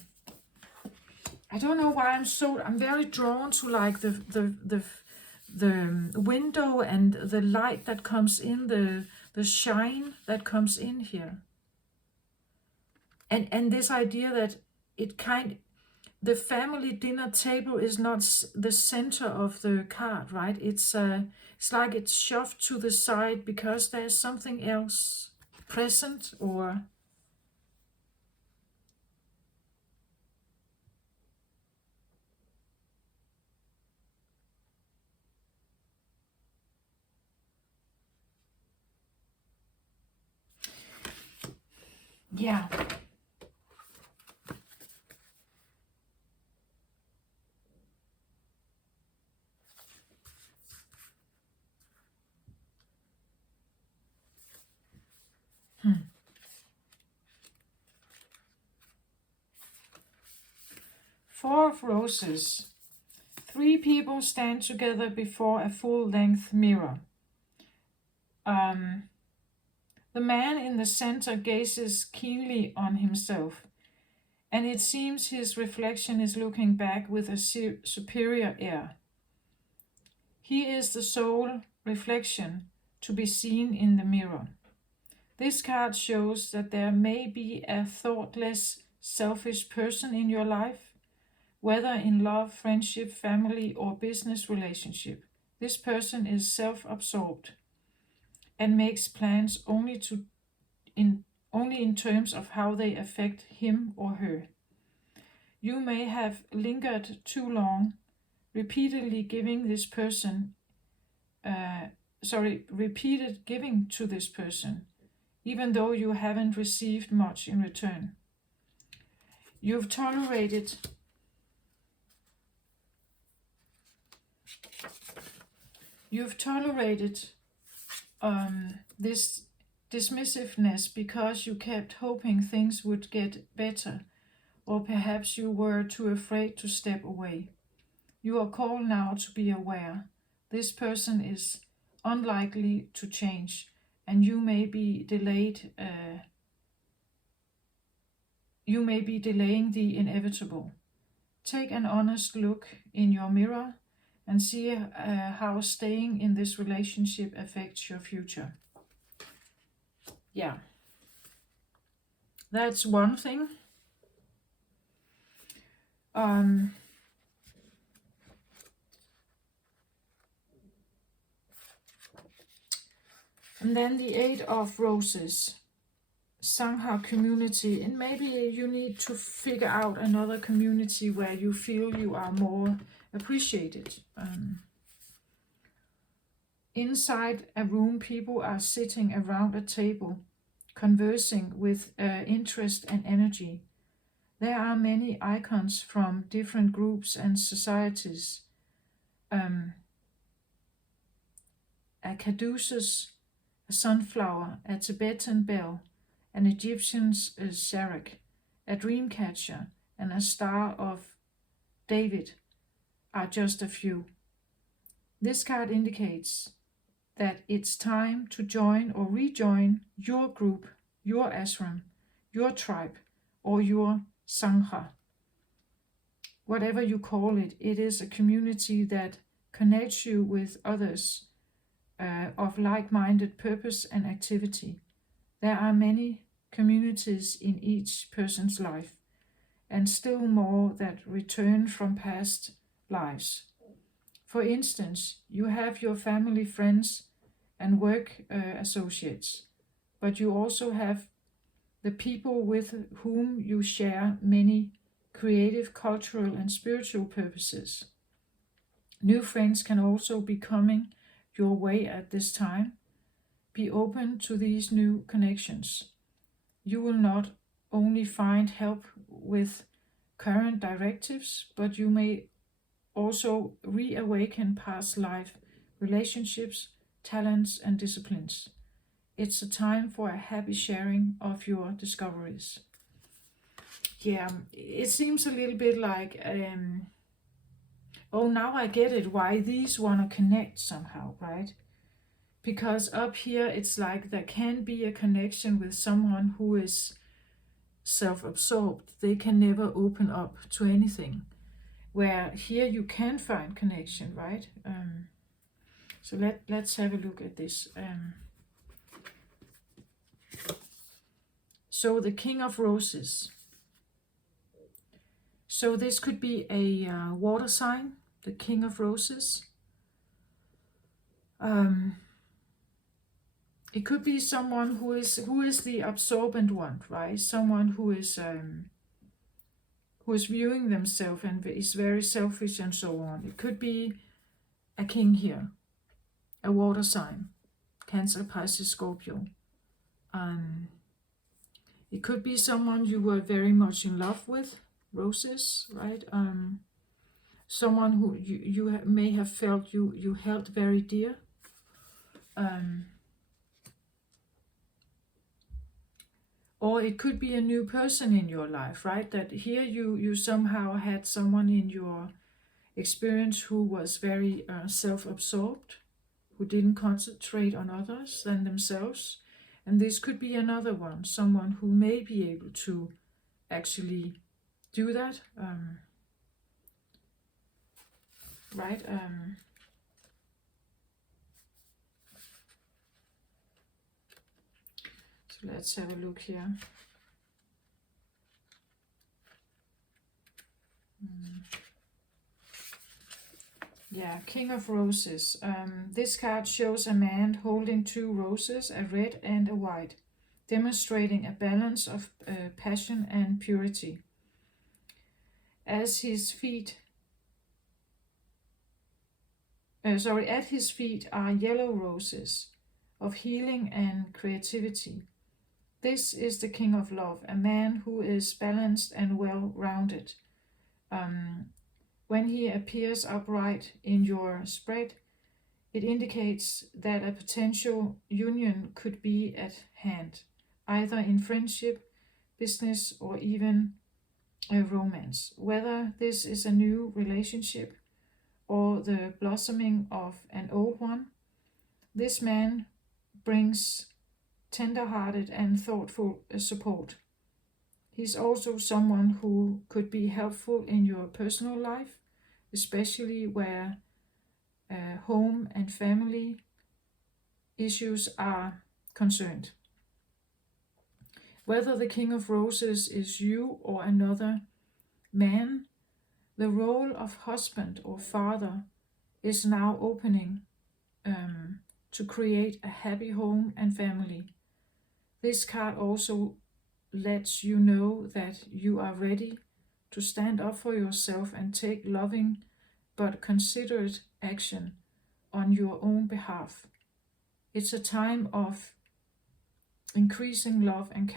don't know why I'm very drawn to like the window and the light that comes in, the shine that comes in here. And this idea that the family dinner table is not the center of the card, right? It's like it's shoved to the side because there's something else present, or yeah. Four of Roses. 3 people stand together before a full-length mirror. The man in the center gazes keenly on himself, and it seems his reflection is looking back with a superior air. He is the sole reflection to be seen in the mirror. This card shows that there may be a thoughtless, selfish person in your life, whether in love, friendship, family, or business relationship. This person is self-absorbed and makes plans only in terms of how they affect him or her. You may have lingered too long, repeatedly giving this person, repeated giving to this person, even though you haven't received much in return. You've tolerated this dismissiveness because you kept hoping things would get better, or perhaps you were too afraid to step away. You are called now to be aware. This person is unlikely to change, and you may be delaying the inevitable. Take an honest look in your mirror and see how staying in this relationship affects your future. Yeah, that's one thing. And then the 8 of Roses, Sangha community, and maybe you need to figure out another community where you feel you are more appreciated. Inside a room, people are sitting around a table, conversing with interest and energy. There are many icons from different groups and societies. A caduceus, a sunflower, a Tibetan bell, an Egyptian sharak, a dream catcher, and a Star of David are just a few. This card indicates that it's time to join or rejoin your group, your ashram, your tribe, or your sangha. Whatever you call it, it is a community that connects you with others of like-minded purpose and activity. There are many communities in each person's life, and still more that return from past lives. For instance, you have your family, friends, and work associates, but you also have the people with whom you share many creative, cultural, and spiritual purposes. New friends can also be coming your way at this time. Be open to these new connections. You will not only find help with current directives, but you may also reawaken past life relationships, talents, and disciplines. It's a time for a happy sharing of your discoveries. Yeah, it seems a little bit like, oh, now I get it, why these want to connect somehow, right? Because up here, it's like there can be a connection with someone who is self-absorbed. They can never open up to anything. Where here you can find connection, right? So let's have a look at this. So the King of Roses. So this could be a water sign, the King of Roses. It could be someone who is the absorbent one, right? Someone who is viewing themselves and is very selfish and so on. It could be a king here, a water sign, Cancer, Pisces, Scorpio. It could be someone you were very much in love with, roses, right? Someone who you may have felt you held very dear. Or it could be a new person in your life, right? That here you somehow had someone in your experience who was very self-absorbed, who didn't concentrate on others than themselves. And this could be another one, someone who may be able to actually do that, right? So let's have a look here. Yeah, King of Roses. This card shows a man holding two roses, a red and a white, demonstrating a balance of passion and purity. At his feet are yellow roses of healing and creativity. This is the King of Love, a man who is balanced and well-rounded. When he appears upright in your spread, it indicates that a potential union could be at hand, either in friendship, business, or even a romance. Whether this is a new relationship or the blossoming of an old one, this man brings tender-hearted and thoughtful support. He's also someone who could be helpful in your personal life, especially where home and family issues are concerned. Whether the King of Roses is you or another man, the role of husband or father is now opening to create a happy home and family. This card also lets you know that you are ready to stand up for yourself and take loving but considerate action on your own behalf. It's a time of increasing love and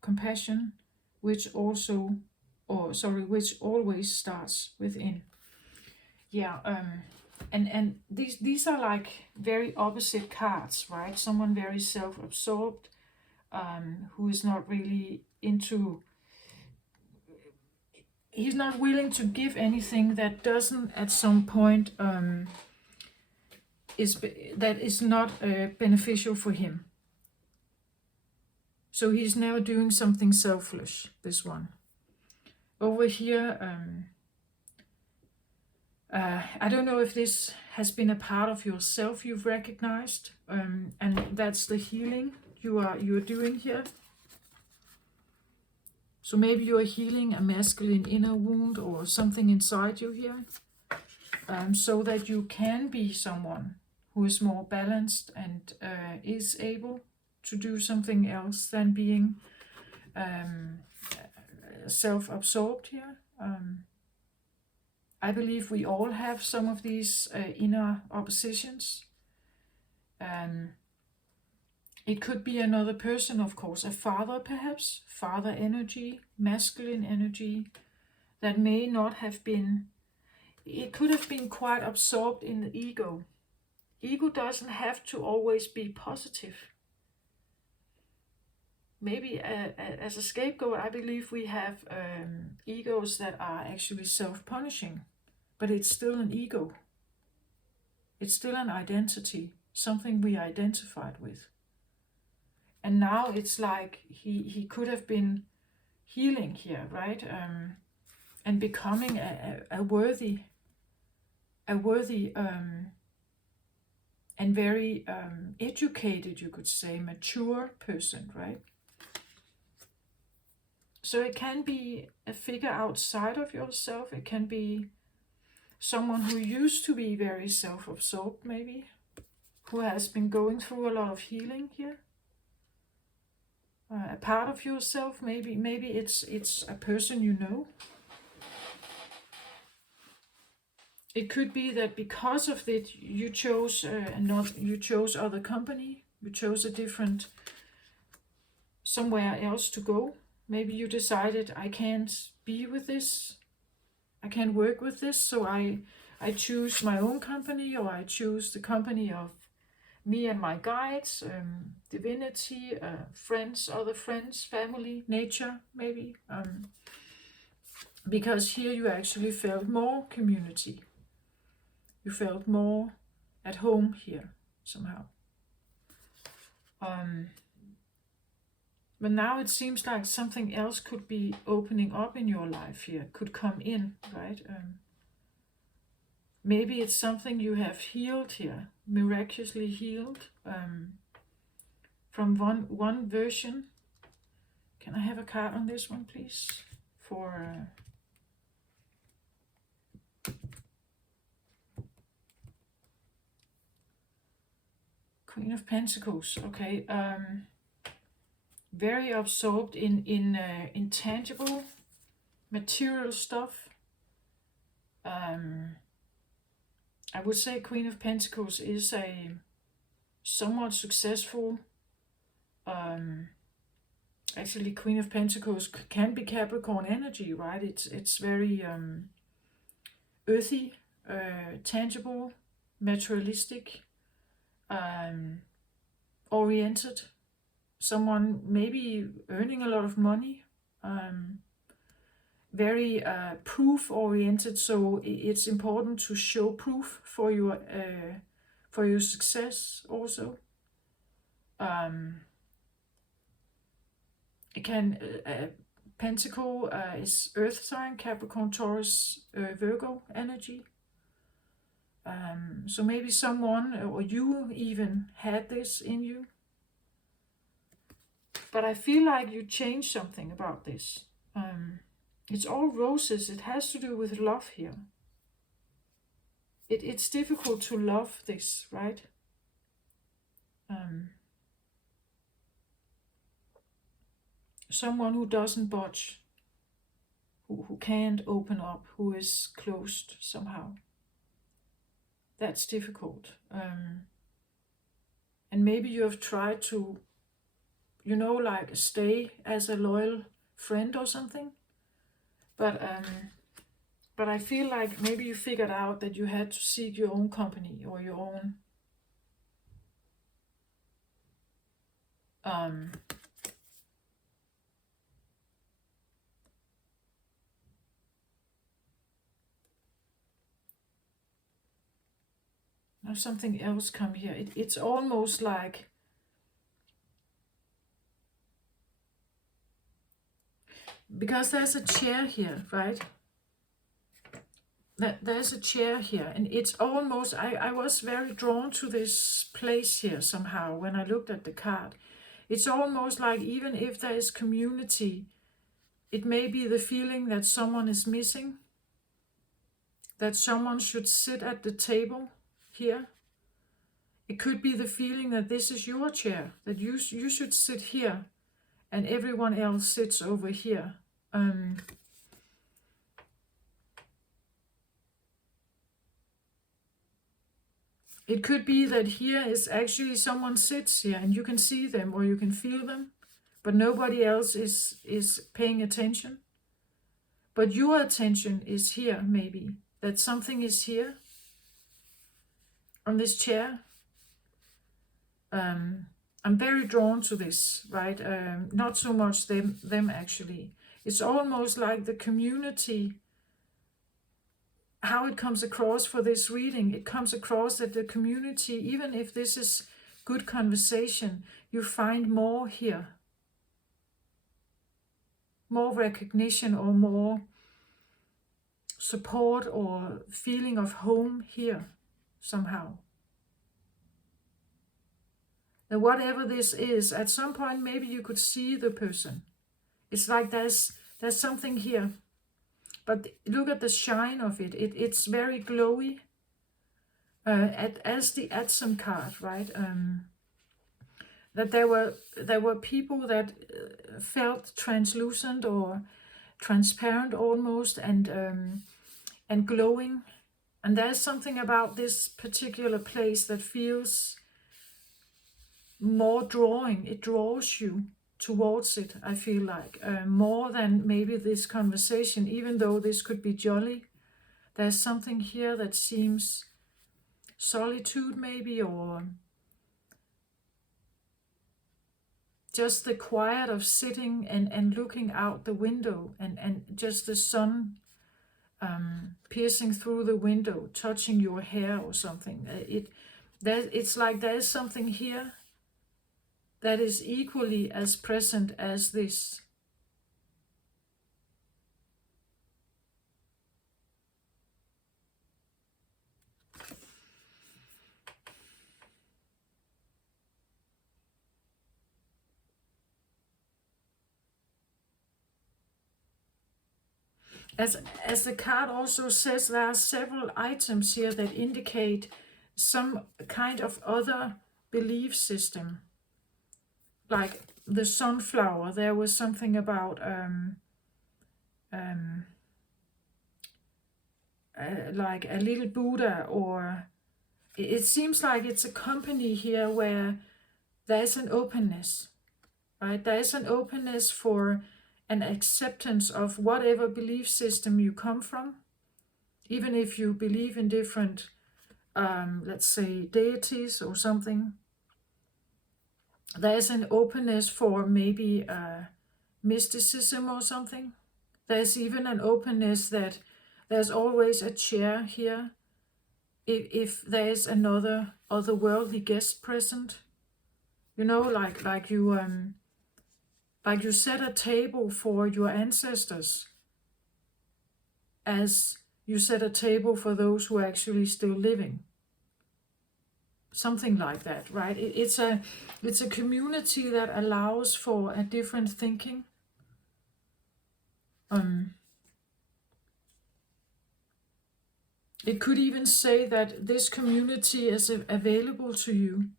compassion, which which always starts within. Yeah, and these are like very opposite cards, right? Someone very self-absorbed, who is not really into. He's not willing to give anything that doesn't at some point is not beneficial for him. So he's now doing something selfish, this one. Over here, I don't know if this has been a part of yourself you've recognized, and that's the healing you're doing here. So maybe you're healing a masculine inner wound or something inside you here, so that you can be someone who is more balanced and is able to do something else than being self-absorbed here. I believe we all have some of these inner oppositions. It could be another person, of course, a father perhaps, father energy, masculine energy, that may not have been, it could have been quite absorbed in the ego. Ego doesn't have to always be positive. Maybe as a scapegoat, I believe we have egos that are actually self-punishing, but it's still an ego. It's still an identity, something we identified with. And now it's like he could have been healing here, right? And becoming a worthy and very educated, you could say, mature person, right? So it can be a figure outside of yourself. It can be someone who used to be very self-absorbed, maybe, who has been going through a lot of healing here. A part of yourself, maybe it's a person you know. It could be that because of it, you chose you chose other company. You chose a different, somewhere else to go. Maybe you decided, I can't be with this, I can't work with this, so I choose my own company, or I choose the company of me and my guides, divinity, friends, other friends, family, nature, maybe. Because here you actually felt more community. You felt more at home here, somehow. But now it seems like something else could be opening up in your life here, could come in, right? Maybe it's something you have healed here, miraculously healed, from one version. Can I have a card on this one, please? For Queen of Pentacles. Okay. Very absorbed in intangible material stuff. I would say Queen of Pentacles is a somewhat successful. Actually, Queen of Pentacles can be Capricorn energy, right? It's very earthy, tangible, materialistic, oriented. Someone maybe earning a lot of money, very proof oriented, so it's important to show proof for your success also. It can Pentacle is earth sign, Capricorn, Taurus, Virgo energy. So maybe someone, or you even, had this in you. But I feel like you changed something about this. It's all roses. It has to do with love here. It's difficult to love this, right? someone who doesn't budge, who can't open up, who is closed somehow. That's difficult. And maybe you have tried to, like stay as a loyal friend or something. But I feel like maybe you figured out that you had to seek your own company or your own now something else come here. It's almost like because there's a chair here, right? There's a chair here, and it's almost, I was very drawn to this place here somehow when I looked at the card. It's almost like even if there is community, it may be the feeling that someone is missing, that someone should sit at the table here. It could be the feeling that this is your chair, that you should sit here and everyone else sits over here. It could be that here is actually someone sits here and you can see them or you can feel them, but nobody else is paying attention. But your attention is here, maybe, that something is here on this chair. I'm very drawn to this, right? Not so much them actually. It's almost like the community, how it comes across for this reading. It comes across that the community, even if this is good conversation, you find more here. More recognition or more support or feeling of home here somehow. And whatever this is, at some point maybe you could see the person. It's like there's something here. But look at the shine of it. It's very glowy. As the Adsum card, right? That there were people that felt translucent or transparent almost, and glowing. And there's something about this particular place that feels more drawing. It draws you towards it, I feel like, more than maybe this conversation. Even though this could be jolly, there's something here that seems solitude maybe, or just the quiet of sitting and looking out the window, and just the sun piercing through the window, touching your hair or something. It's like there's something here that is equally as present as this. As the card also says, there are several items here that indicate some kind of other belief system. Like the sunflower, there was something about like a little Buddha, or it seems like it's a company here where there's an openness, right? There's an openness for an acceptance of whatever belief system you come from, even if you believe in different, let's say, deities or something. There's an openness for maybe mysticism or something. There's even an openness that there's always a chair here if there's another otherworldly guest present. Like you set a table for your ancestors as you set a table for those who are actually still living. Something like that, right? It's a community that allows for a different thinking. It could even say that this community is available to you.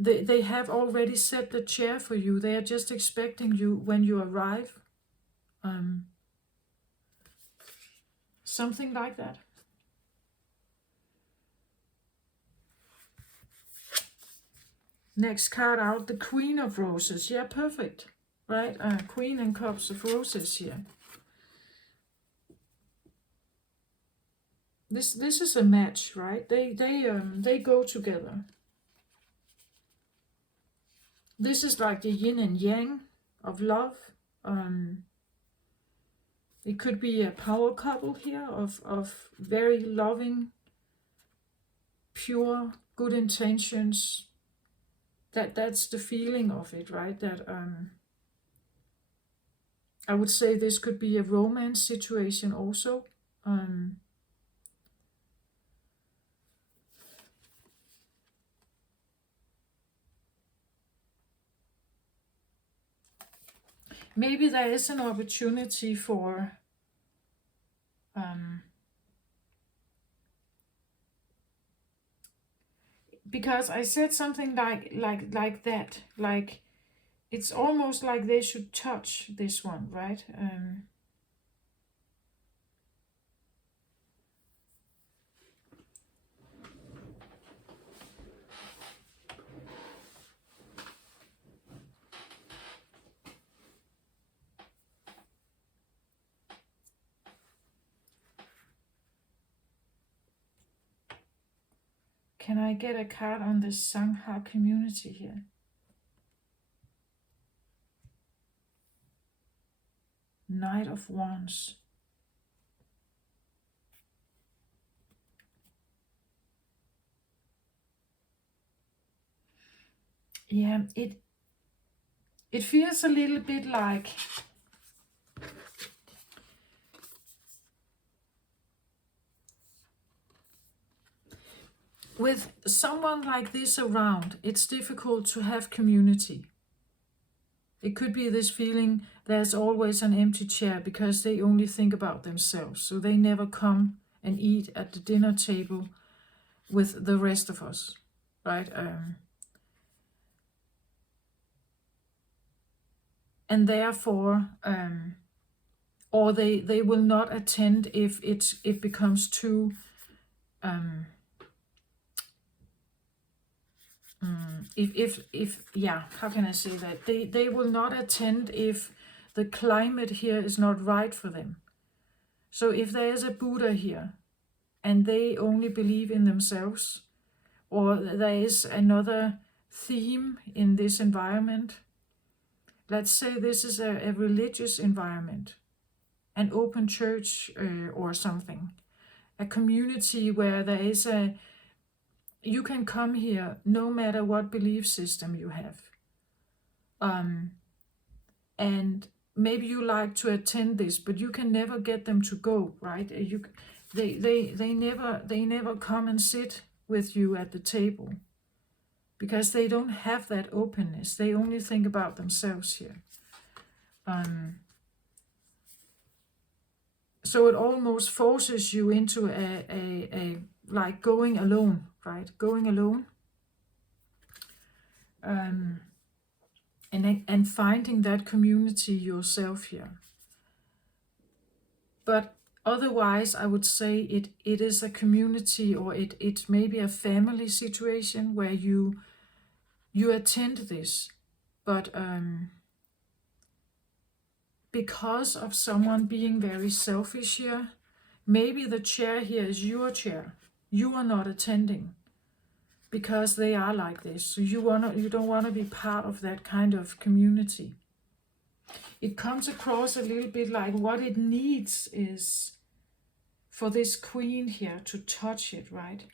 They have already set the chair for you. They are just expecting you when you arrive. Something like that. Next card out, the Queen of Roses. Yeah, perfect. Right? Queen and Cups of Roses here. This is a match, right? They go together. This is like the yin and yang of love. It could be a power couple here of very loving, pure, good intentions. That's the feeling of it, right? That I would say this could be a romance situation also. Maybe there is an opportunity for because I said something like that, like it's almost like they should touch this one, right? Can I get a card on the Sangha community here? Knight of Wands. Yeah, it feels a little bit like with someone like this around, it's difficult to have community. It could be this feeling there's always an empty chair because they only think about themselves. So they never come and eat at the dinner table with the rest of us, right? And therefore, or they will not attend if it becomes too if yeah, how can I say that? They will not attend if the climate here is not right for them. So if there is a Buddha here and they only believe in themselves, or there is another theme in this environment, let's say this is a religious environment, an open church or something, a community where there is you can come here no matter what belief system you have. And maybe you like to attend this, but you can never get them to go, right? They never come and sit with you at the table because they don't have that openness. They only think about themselves here. So it almost forces you into a like going alone, right? Going alone. And finding that community yourself here. But otherwise, I would say it is a community, or it may be a family situation where you attend this, but because of someone being very selfish here, maybe the chair here is your chair. You are not attending because they are like this. So you don't want to be part of that kind of community. It comes across a little bit like what it needs is for this queen here to touch it, right?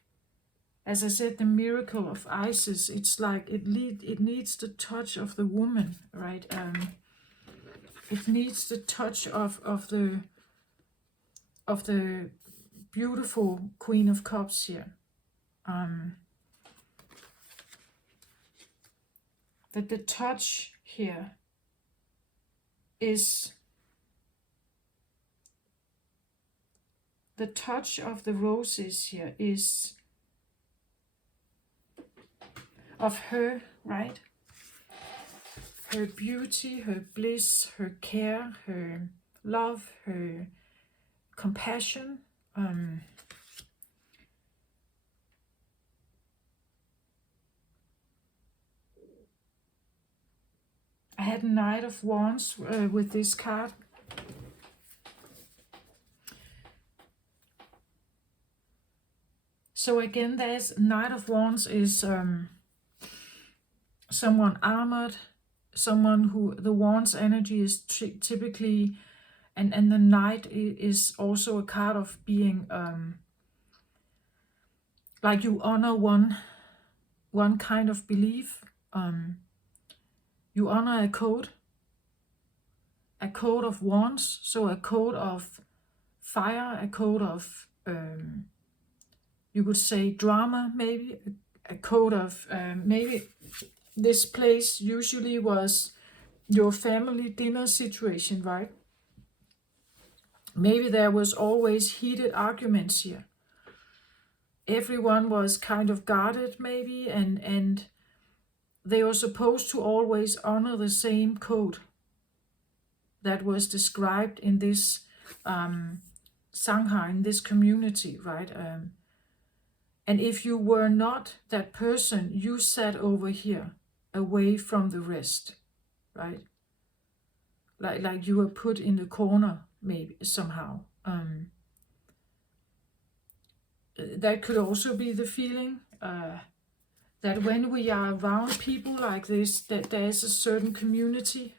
As I said, the miracle of Isis, it's like it needs the touch of the woman, right? It needs the touch of the beautiful Queen of Cups here. That the touch here is the touch of the roses here is of her, right? Her beauty, her bliss, her care, her love, her compassion. I had a Knight of Wands with this card. So again, there's Knight of Wands is someone armored, someone who the Wands energy is typically, and the Knight is also a card of being like you honor one kind of belief. You honor a code of wands, so a code of fire, a code of you could say drama, maybe a code of maybe this place usually was your family dinner situation, right? Maybe there was always heated arguments here. Everyone was kind of guarded, maybe, and they were supposed to always honor the same code that was described in this Sangha, in this community, right? And if you were not that person, you sat over here, away from the rest, right? Like you were put in the corner, maybe, somehow. That could also be the feeling that when we are around people like this, that there's a certain community.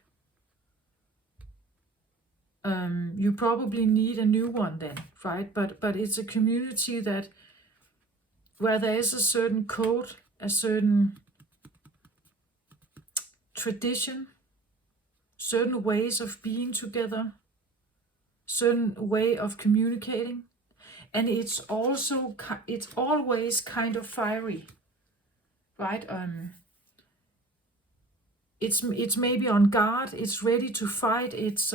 You probably need a new one then, right? But it's a community that where there is a certain code, a certain tradition, certain ways of being together, certain way of communicating, and it's always kind of fiery, right? It's maybe on guard, it's ready to fight, it's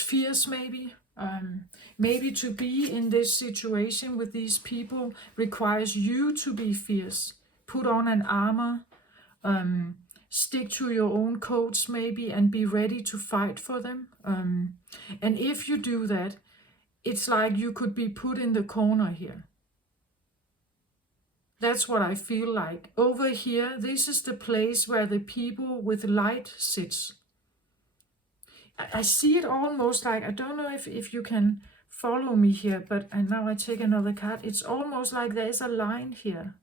fierce, maybe. Maybe to be in this situation with these people requires you to be fierce. Put on an armor, stick to your own codes maybe, and be ready to fight for them. And if you do that, it's like you could be put in the corner here. That's what I feel like. Over here, this is the place where the people with light sits. I see it almost like, I don't know if you can follow me here, but and now I take another card. It's almost like there's a line here.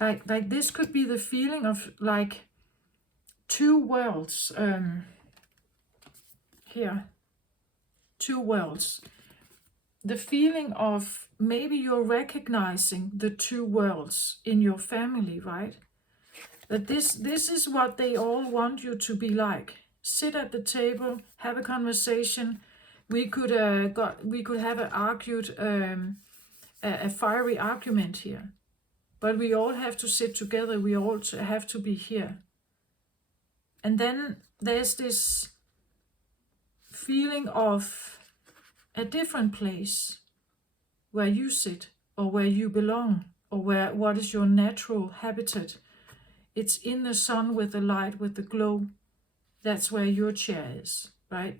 Like this could be the feeling of like two worlds here. Two worlds. The feeling of maybe you're recognizing the two worlds in your family, right? That this is what they all want you to be like. Sit at the table, have a conversation. We could have a fiery argument here, but we all have to sit together. We all have to be here. And then there's this feeling of a different place where you sit, or where you belong, or what is your natural habitat. It's in the sun with the light, with the glow. That's where your chair is, right?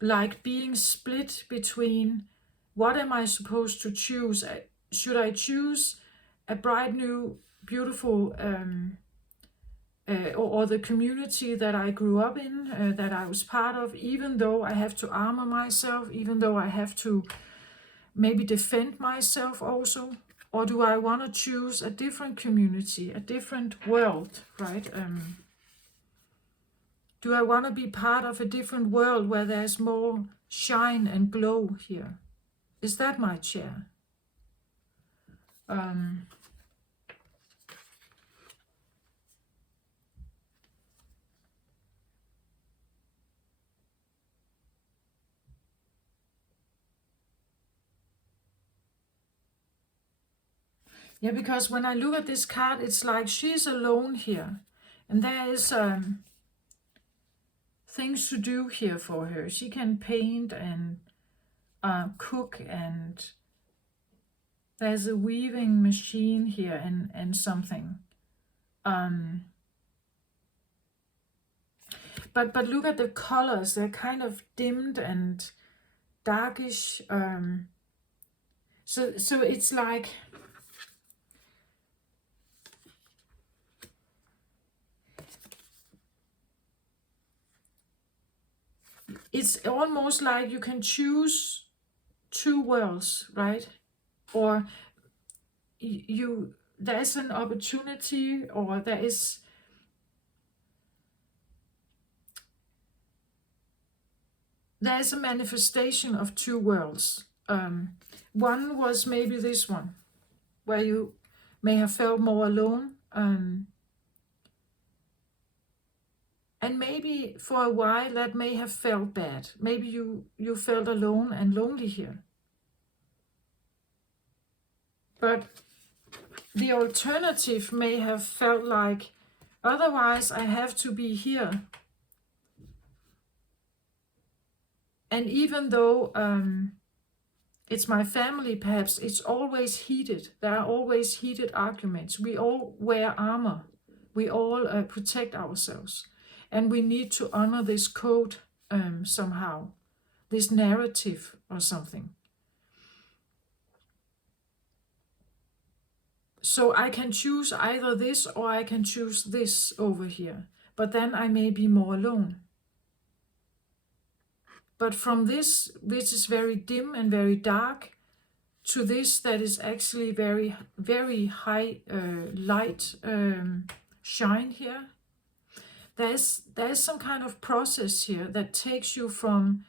Like being split between, what am I supposed to choose? Should I choose a bright new beautiful or the community that I grew up in, that I was part of, even though I have to armor myself, even though I have to maybe defend myself also? Or do I want to choose a different community, a different world, right? Do I want to be part of a different world where there's more shine and glow here? Is that my chair? Yeah, because when I look at this card, it's like she's alone here. And there is things to do here for her. She can paint and cook, and there's a weaving machine here and something. But look at the colors, they're kind of dimmed and darkish. So it's like it's almost like you can choose two worlds, right? Or there's an opportunity, or there's a manifestation of two worlds. One was maybe this one, where you may have felt more alone, and maybe for a while that may have felt bad. Maybe you felt alone and lonely here. But the alternative may have felt like, otherwise I have to be here. And even though it's my family, perhaps it's always heated. There are always heated arguments. We all wear armor. We all protect ourselves. And we need to honor this code somehow, this narrative or something. So I can choose either this or I can choose this over here. But then I may be more alone. But from this, which is very dim and very dark, to this that is actually very, very high light shine here, there's some kind of process here that takes you from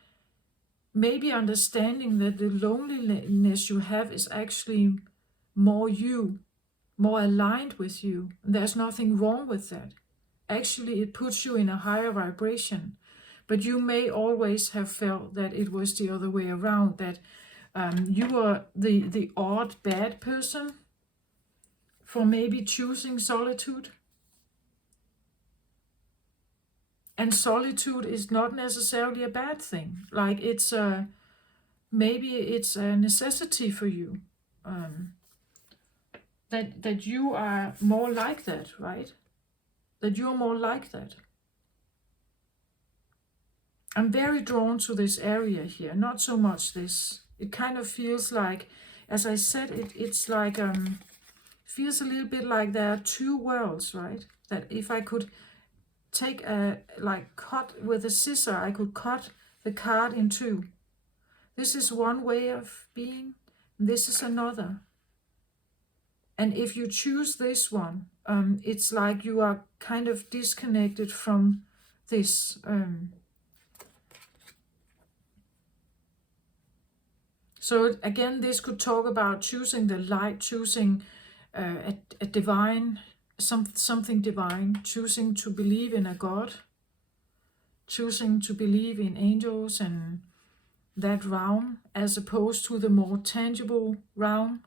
maybe understanding that the loneliness you have is actually more you, more aligned with you. There's nothing wrong with that. Actually, it puts you in a higher vibration. But you may always have felt that it was the other way around, that you were the odd bad person for maybe choosing solitude. And solitude is not necessarily a bad thing. Like maybe it's a necessity for you. That you are more like that, right? That you're more like that. I'm very drawn to this area here, not so much this. It kind of feels like, as I said, it's like, feels a little bit like there are two worlds, right? That if I could take cut with a scissor, I could cut the card in two. This is one way of being, and this is another. And if you choose this one, it's like you are kind of disconnected from this. So again, this could talk about choosing the light, choosing a divine, something divine, choosing to believe in a God, choosing to believe in angels and that realm, as opposed to the more tangible realm,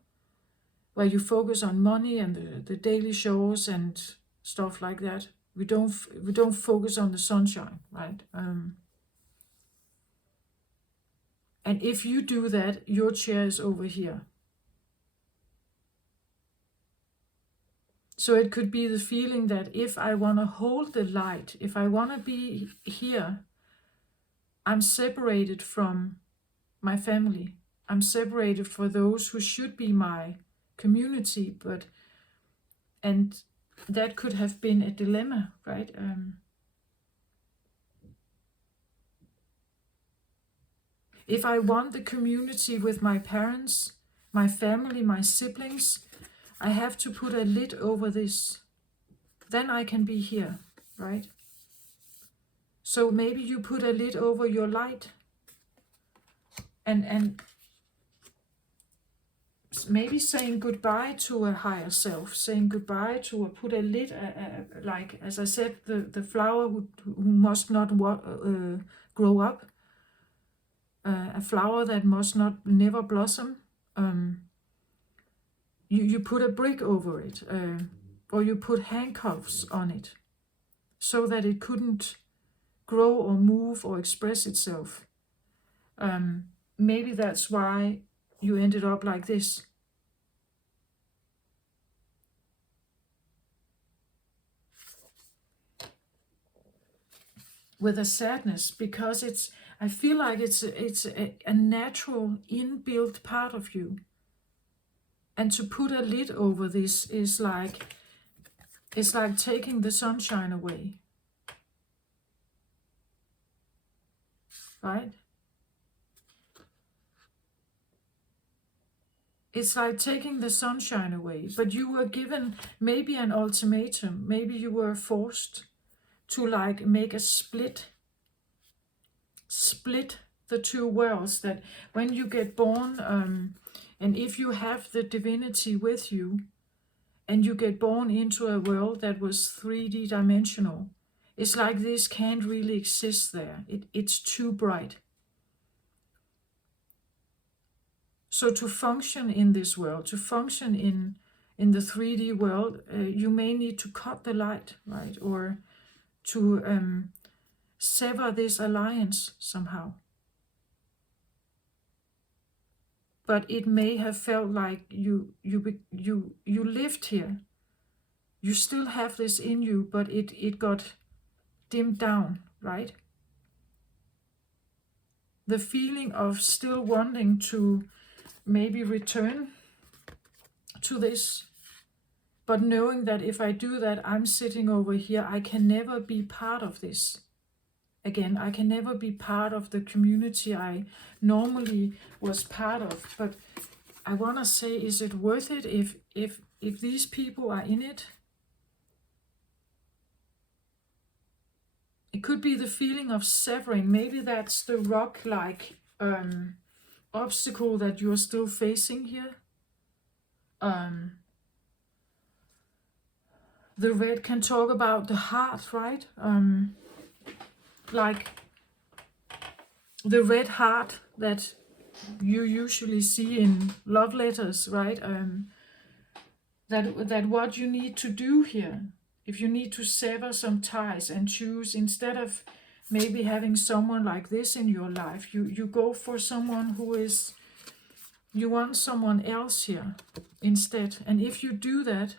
where you focus on money and the daily shows and stuff like that. We don't focus on the sunshine, right? And if you do that, your chair is over here. So it could be the feeling that if I want to hold the light, if I want to be here, I'm separated from my family. I'm separated from those who should be my community, and that could have been a dilemma, right? If I want the community with my parents, my family, my siblings, I have to put a lid over this. Then I can be here, right? So maybe you put a lid over your light, and maybe saying goodbye to a higher self, saying goodbye to put a lid, like, as I said, the flower who must not grow up, a flower that must not never blossom. You put a brick over it, or you put handcuffs on it, so that it couldn't grow or move or express itself. maybe that's why you ended up like this. With a sadness, because I feel like it's a natural inbuilt part of you. And to put a lid over this is like, it's like taking the sunshine away. Right? It's like taking the sunshine away. But you were given maybe an ultimatum. Maybe you were forced to like make a split the two worlds, that when you get born, and if you have the divinity with you, and you get born into a world that was 3D dimensional, it's like this can't really exist there. It's too bright. So to function in this world, to function in the 3D world, you may need to cut the light, right? Or to sever this alliance somehow. But it may have felt like you lived here. You still have this in you, but it got dimmed down, right? The feeling of still wanting to maybe return to this, but knowing that if I do that, I'm sitting over here, I can never be part of this. Again, I can never be part of the community I normally was part of. But I want to say, is it worth it if these people are in it? It could be the feeling of severing. Maybe that's the rock-like obstacle that you're still facing here. The red can talk about the heart, right? Like the red heart that you usually see in love letters, right? That what you need to do here, if you need to sever some ties and choose, instead of maybe having someone like this in your life, you go for someone who is, you want someone else here instead. And if you do that,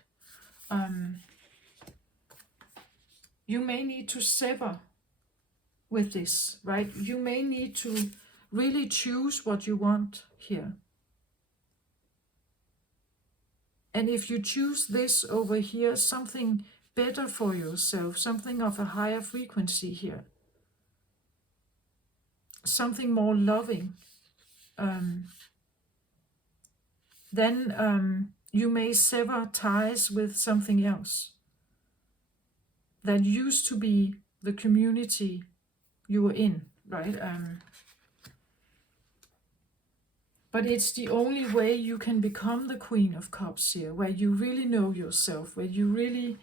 you may need to sever with this, right? You may need to really choose what you want here. And if you choose this over here, something better for yourself, something of a higher frequency here, something more loving, then you may sever ties with something else that used to be the community you were in, right? But it's the only way you can become the Queen of Cups here, where you really know yourself, where you really,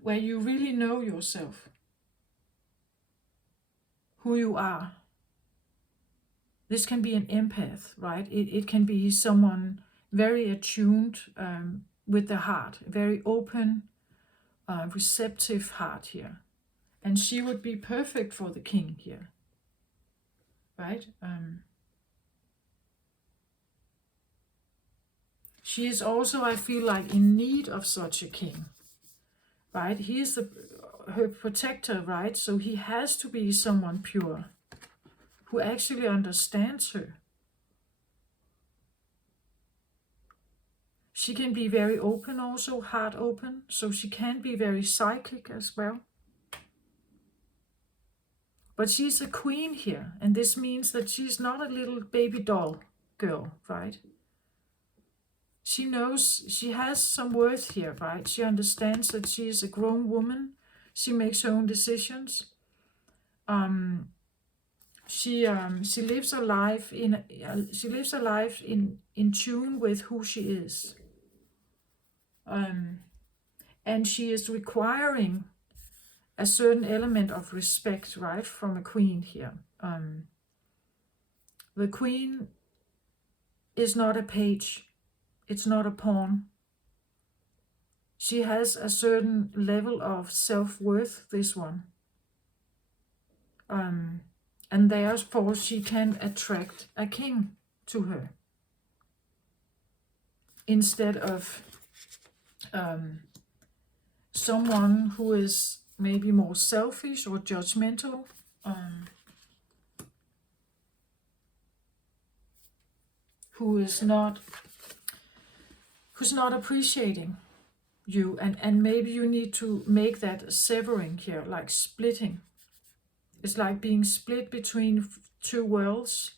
where you really know yourself, who you are. This can be an empath, right? It can be someone very attuned with the heart, very open, receptive heart here. And she would be perfect for the king here, right? She is also, I feel like, in need of such a king, right? He is her protector, right? So he has to be someone pure, who actually understands her. She can be very open also, heart open, so she can be very psychic as well. But she's a queen here, and this means that she's not a little baby doll girl, right? She knows she has some worth here, right? She understands that she is a grown woman. She makes her own decisions. She lives a life in tune with who she is. And she is requiring a certain element of respect, right, from a queen here. The queen is not a page. It's not a pawn. She has a certain level of self-worth, this one. And therefore she can attract a king to her instead of someone who is maybe more selfish or judgmental, who's not appreciating you, and maybe you need to make that severing here, like splitting. It's like being split between two worlds,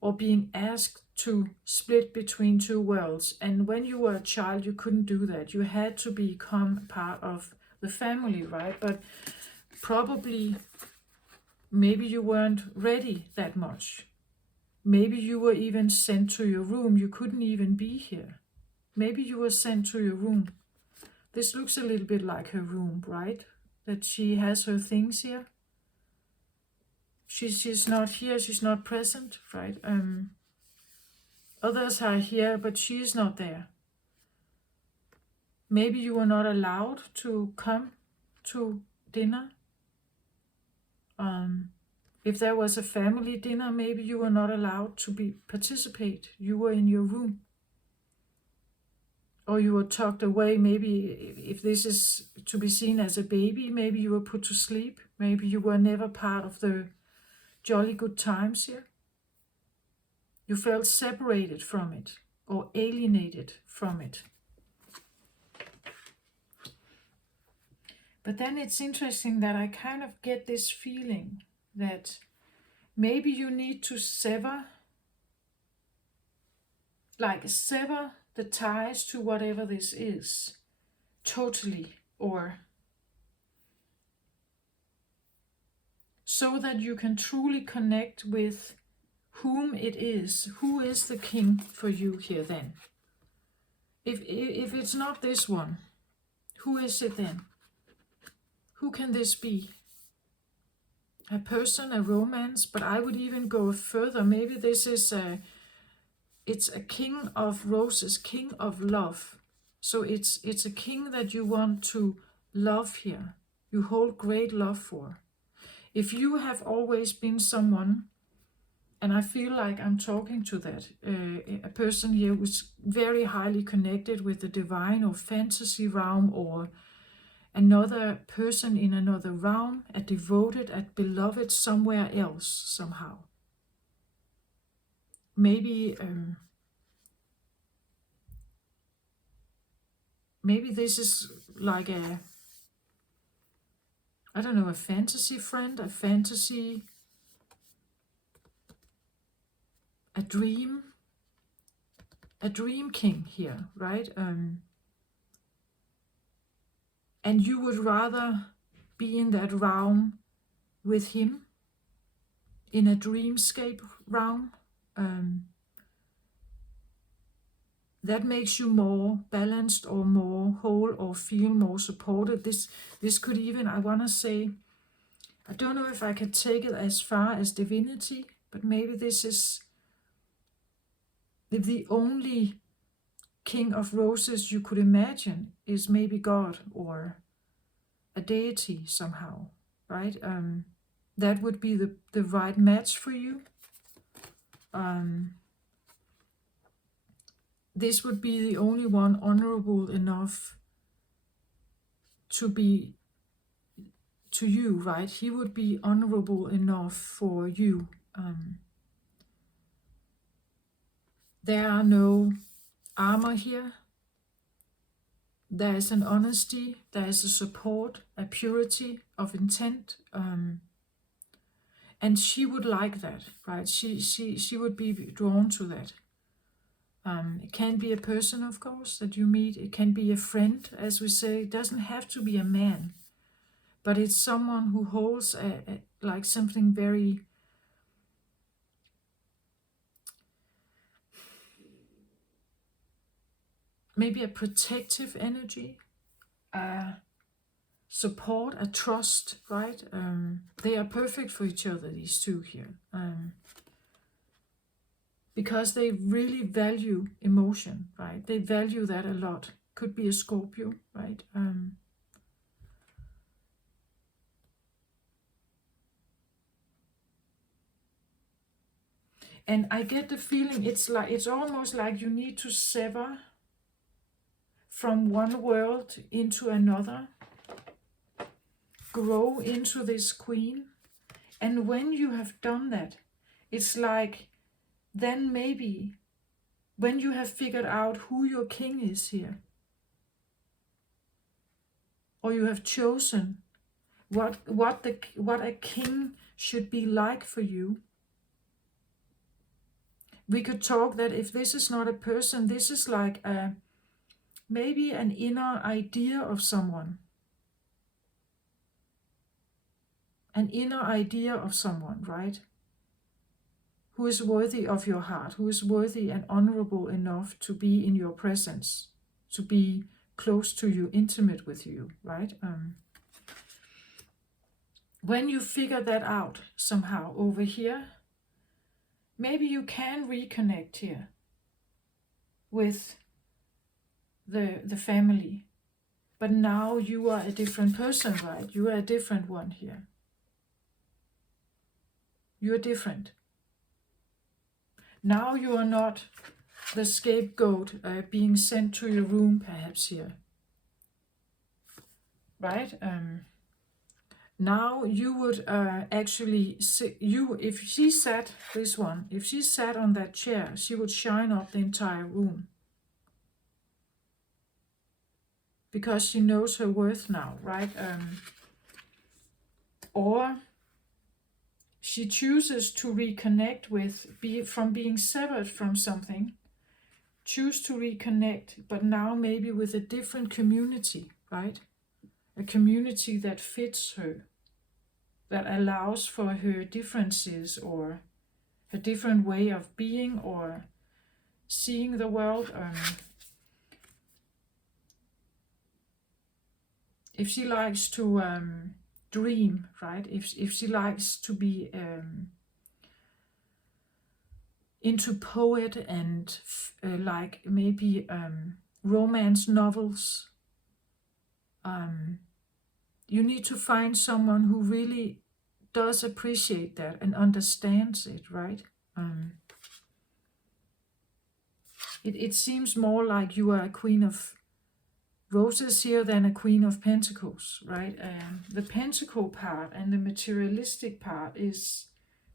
or being asked to split between two worlds. And when you were a child, you couldn't do that. You had to become part of the family, right? But probably, maybe you weren't ready that much. Maybe you were even sent to your room. You couldn't even be here. Maybe you were sent to your room. This looks a little bit like her room, right? That she has her things here. She's not here, she's not present, right? Others are here, but she's not there. Maybe you were not allowed to come to dinner. If there was a family dinner, maybe you were not allowed to participate. You were in your room. Or you were tucked away. Maybe if this is to be seen as a baby, maybe you were put to sleep. Maybe you were never part of the jolly good times here. You felt separated from it or alienated from it. But then it's interesting that I kind of get this feeling that maybe you need to sever the ties to whatever this is, totally, or so that you can truly connect with whom it is. Who is the king for you here then? If it's not this one, who is it then? Who can this be? A person, a romance, but I would even go further. Maybe this is it's a king of roses, king of love. So it's a king that you want to love here. You hold great love for. If you have always been someone, and I feel like I'm talking to that, a person here who's very highly connected with the divine or fantasy realm, or another person in another realm, a devoted, a beloved somewhere else somehow. Maybe this is like a fantasy friend, a dream king here, right? And you would rather be in that realm with him, in a dreamscape realm. That makes you more balanced or more whole or feel more supported. This could even, I want to say, I don't know if I can take it as far as divinity, but maybe this is the only king of roses you could imagine is maybe God or a deity somehow, right? That would be the right match for you. This would be the only one honorable enough to be to you, right? He would be honorable enough for you. There are no armor here. There is an honesty, there is a support, a purity of intent, and she would like that, right? She would be drawn to that. It can be a person, of course, that you meet. It can be a friend, as we say. It doesn't have to be a man, but it's someone who holds like something very maybe a protective energy, support, a trust, right? They are perfect for each other, these two here, because they really value emotion, right? They value that a lot. Could be a Scorpio, right? And I get the feeling it's almost like you need to sever from one world into another, grow into this queen. And when you have done that, it's like then maybe when you have figured out who your king is here, or you have chosen what a king should be like for you, we could talk that if this is not a person, this is like maybe an inner idea of someone. An inner idea of someone, right? Who is worthy of your heart, who is worthy and honorable enough to be in your presence, to be close to you, intimate with you, right? When you figure that out somehow over here, maybe you can reconnect here with the family. But now you are a different person, right? You are a different one here. You are different. Now you are not the scapegoat being sent to your room, perhaps here. Right? Now you would actually, if she sat, this one, if she sat on that chair, she would shine up the entire room. Because she knows her worth now, right? Or she chooses to reconnect with, from being severed from something, choose to reconnect, but now maybe with a different community, right? A community that fits her, that allows for her differences or her different way of being or seeing the world. If she likes to dream, right? If she likes to be into poet and like maybe romance novels, you need to find someone who really does appreciate that and understands it, right? It seems more like you are a queen of roses here than a queen of pentacles, right? The pentacle part and the materialistic part is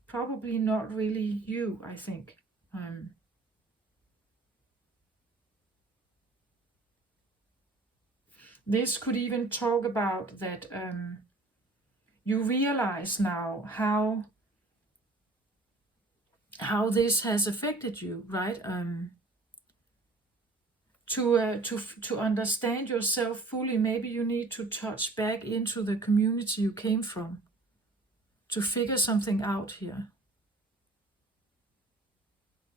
probably not really you, I think. This could even talk about that you realize now how this has affected you, right? To understand yourself fully, maybe you need to touch back into the community you came from to figure something out here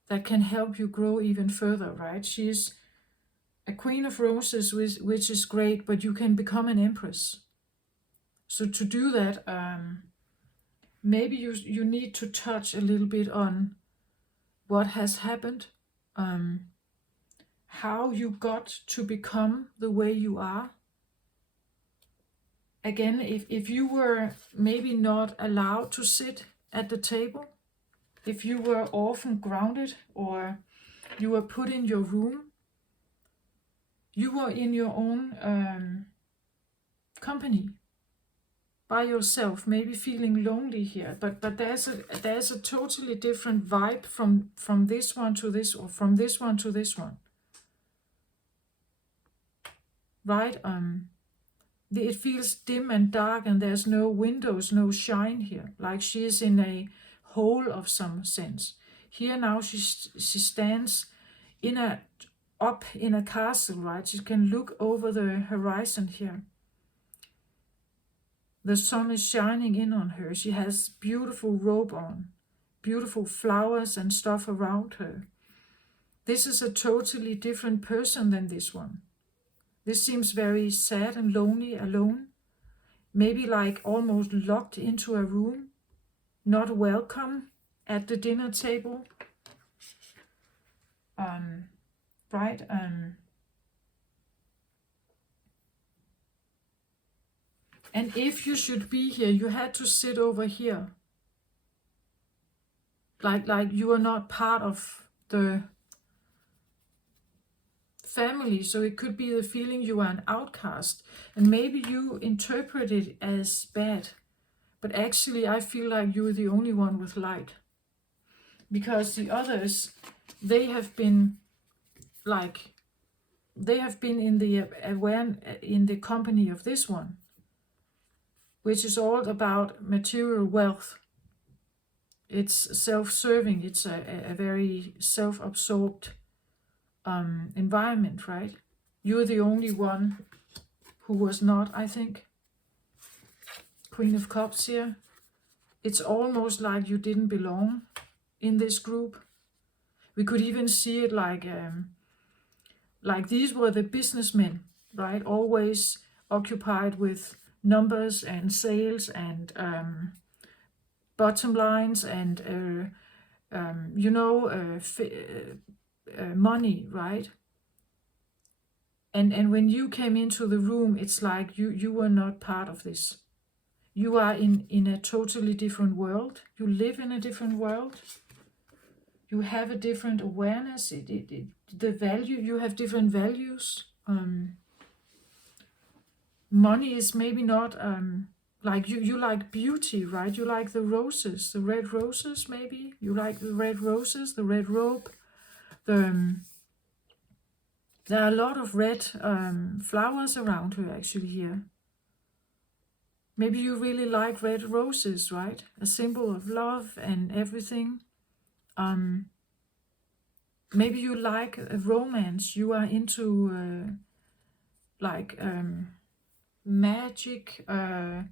that can help you grow even further, right? She's a queen of roses, which is great, but you can become an empress. So to do that, maybe you need to touch a little bit on what has happened, how you got to become the way you are. Again, if you were maybe not allowed to sit at the table, if you were often grounded or you were put in your room, you were in your own company, by yourself, maybe feeling lonely here, but there's a totally different vibe from this one to this, or from this one to this one, right? It feels dim and dark, and there's no windows, no shine here, like she is in a hole of some sense. Here now she stands up in a castle, right? She can look over the horizon here. The sun is shining in on her. She has beautiful robe on, beautiful flowers and stuff around her. This is a totally different person than this one. This seems very sad and lonely, alone. Maybe like almost locked into a room, not welcome at the dinner table. Right? And if you should be here, you had to sit over here. like you are not part of the family. So it could be the feeling you are an outcast, and maybe you interpret it as bad, but actually I feel like you're the only one with light, because the others, they have been like, they have been in the in the company of this one, which is all about material wealth. It's self-serving. It's a very self-absorbed environment, right? You're the only one who was not, I think. Queen of Cups here. It's almost like you didn't belong in this group. We could even see it like these were the businessmen, right? Always occupied with numbers and sales and bottom lines and money, right? And when you came into the room, it's like you were not part of this. You are in a totally different world. You live in a different world. You have a different awareness. The value, you have different values. Money is maybe not like you like beauty, right? You like the roses, the red roses, maybe. You like the red roses, the red robe. There are a lot of red flowers around her actually here. Maybe you really like red roses, right? A symbol of love and everything. Maybe you like a romance. You are into magic, a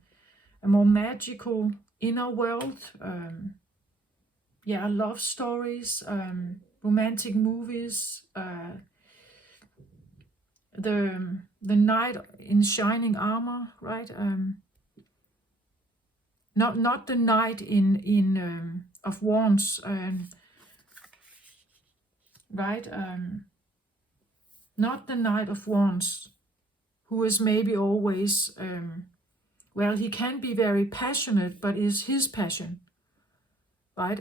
more magical inner world. Love stories, romantic movies. The knight in shining armor, right? Not the knight in of wands, right? Not the knight of wands, who is maybe always he can be very passionate, but is his passion, right?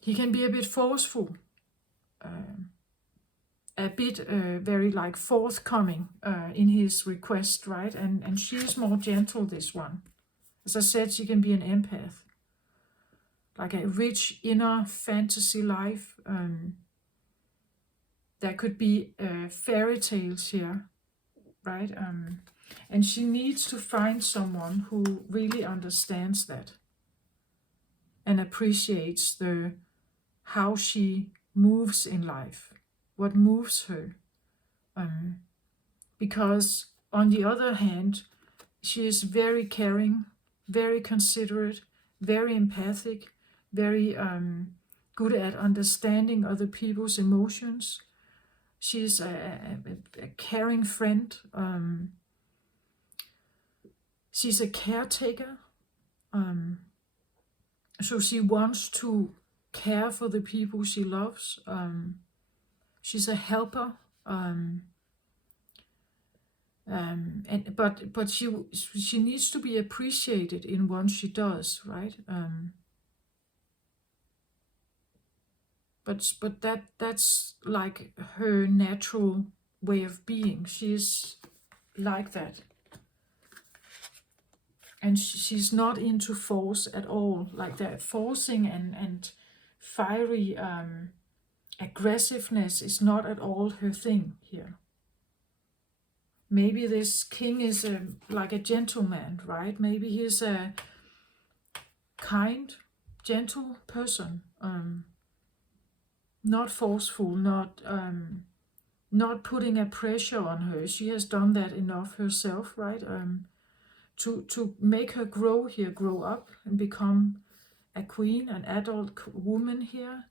He can be a bit forceful, a bit very like forthcoming in his request, right? And she is more gentle, this one. As I said, she can be an empath, like a rich inner fantasy life. There could be fairy tales here, right? And she needs to find someone who really understands that and appreciates how she moves in life, what moves her. Because on the other hand, she is very caring, very considerate, very empathic, very good at understanding other people's emotions. She's a caring friend. She's a caretaker. So she wants to care for the people she loves. She's a helper. But she needs to be appreciated in what she does, right? But that's like her natural way of being. She's like that, and she's not into force at all, like that forcing and fiery aggressiveness is not at all her thing here. Maybe this king is like a gentleman, right? Maybe he's a kind, gentle person, not forceful, not putting a pressure on her. She has done that enough herself, right? To make her grow up and become a queen, an adult woman here.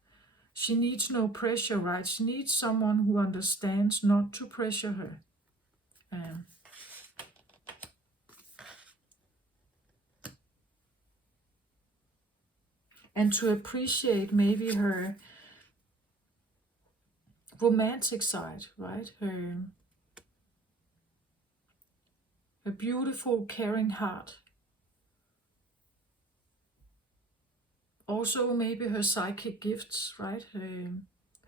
She needs no pressure, right? She needs someone who understands not to pressure her. And to appreciate maybe her romantic side, right? Her beautiful, caring heart. Also maybe her psychic gifts, right?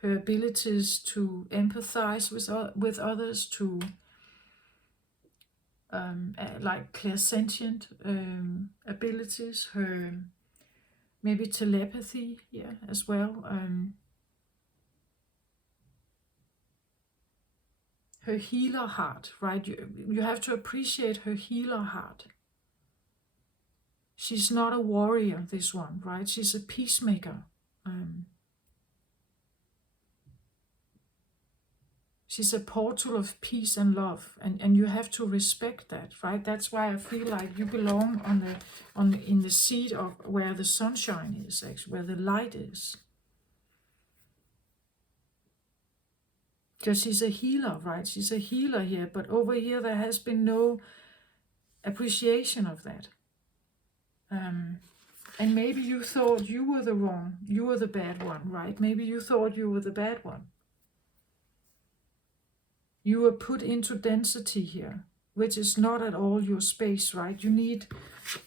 Her abilities to empathize with others, to like clairsentient abilities, her maybe telepathy, yeah, as well. Her healer heart, right? You have to appreciate her healer heart. She's not a warrior, this one, right? She's a peacemaker. She's a portal of peace and love, and you have to respect that, right? That's why I feel like you belong in the seat of where the sunshine is, actually, where the light is. Because she's a healer, right? She's a healer here, but over here there has been no appreciation of that. And maybe you thought you were the bad one, right? Maybe you thought you were the bad one. You were put into density here, which is not at all your space, right? You need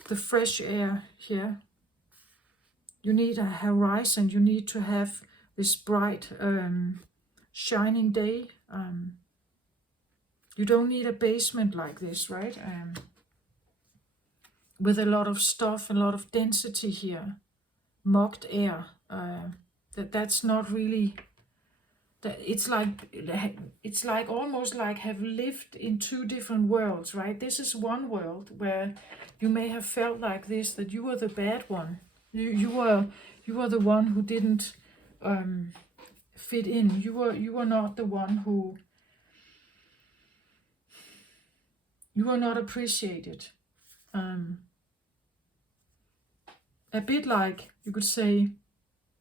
the fresh air here. You need a horizon. You need to have this bright, shining day. You don't need a basement like this, right? With a lot of stuff, a lot of density here, mocked air. That's not really. It's like almost like have lived in two different worlds, right? This is one world where you may have felt like this, that you were the bad one. You were the one who didn't fit in. You were not the one who. You were not appreciated. A bit like, you could say,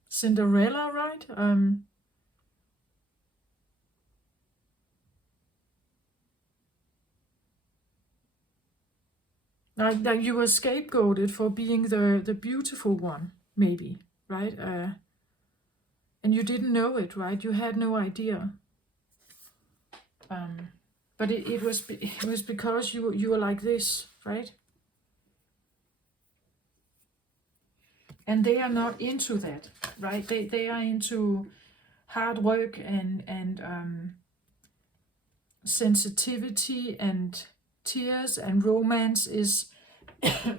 Cinderella, right? Like you were scapegoated for being the beautiful one, maybe, right? And you didn't know it, right? You had no idea. But it was because you were like this, right? And they are not into that, right? They are into hard work and sensitivity and tears, and romance is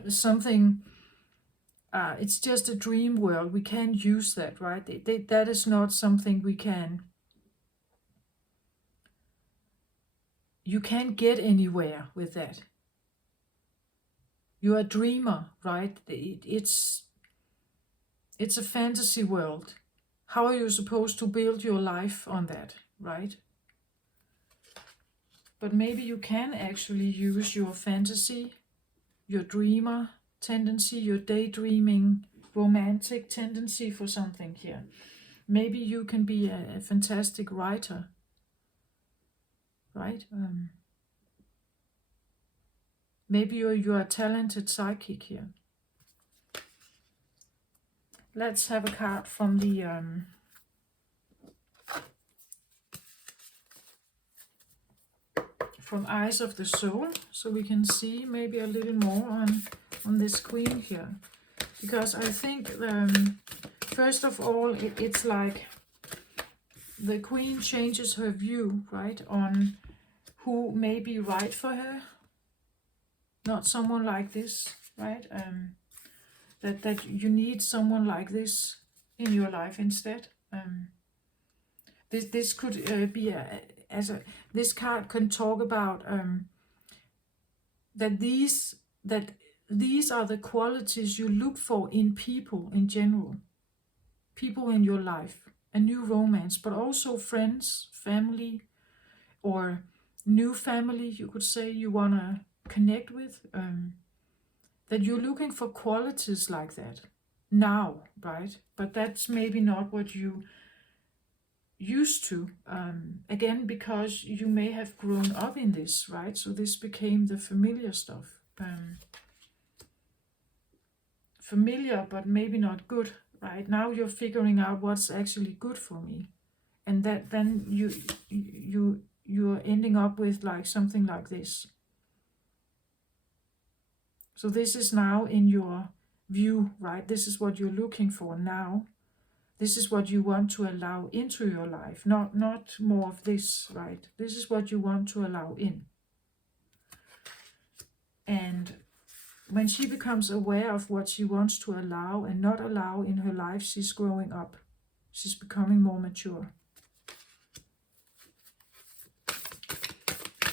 something. It's just a dream world. We can't use that, right? That is not something we can. You can't get anywhere with that. You're a dreamer, right? It's a fantasy world. How are you supposed to build your life on that, right? But maybe you can actually use your fantasy, your dreamer tendency, your daydreaming, romantic tendency for something here. Maybe you can be a fantastic writer, right? Maybe you're a talented psychic here. Let's have a card from the from Eyes of the Soul, so we can see maybe a little more on this queen here. Because I think, first of all, it's like the queen changes her view, right, on who may be right for her. Not someone like this, right? That you need someone like this in your life instead. This could be this card can talk about that these are the qualities you look for in people in general, people in your life, a new romance, but also friends, family, or new family, you could say, you want to connect with, that you're looking for qualities like that now, right? But that's maybe not what you used to, again, because you may have grown up in this, right? So this became the familiar stuff. Familiar, but maybe not good, right? Now you're figuring out what's actually good for me, and that then you're ending up with like something like this. So this is now in your view, right? This is what you're looking for now. This is what you want to allow into your life, not more of this, right? This is what you want to allow in. And when she becomes aware of what she wants to allow and not allow in her life, she's growing up. She's becoming more mature.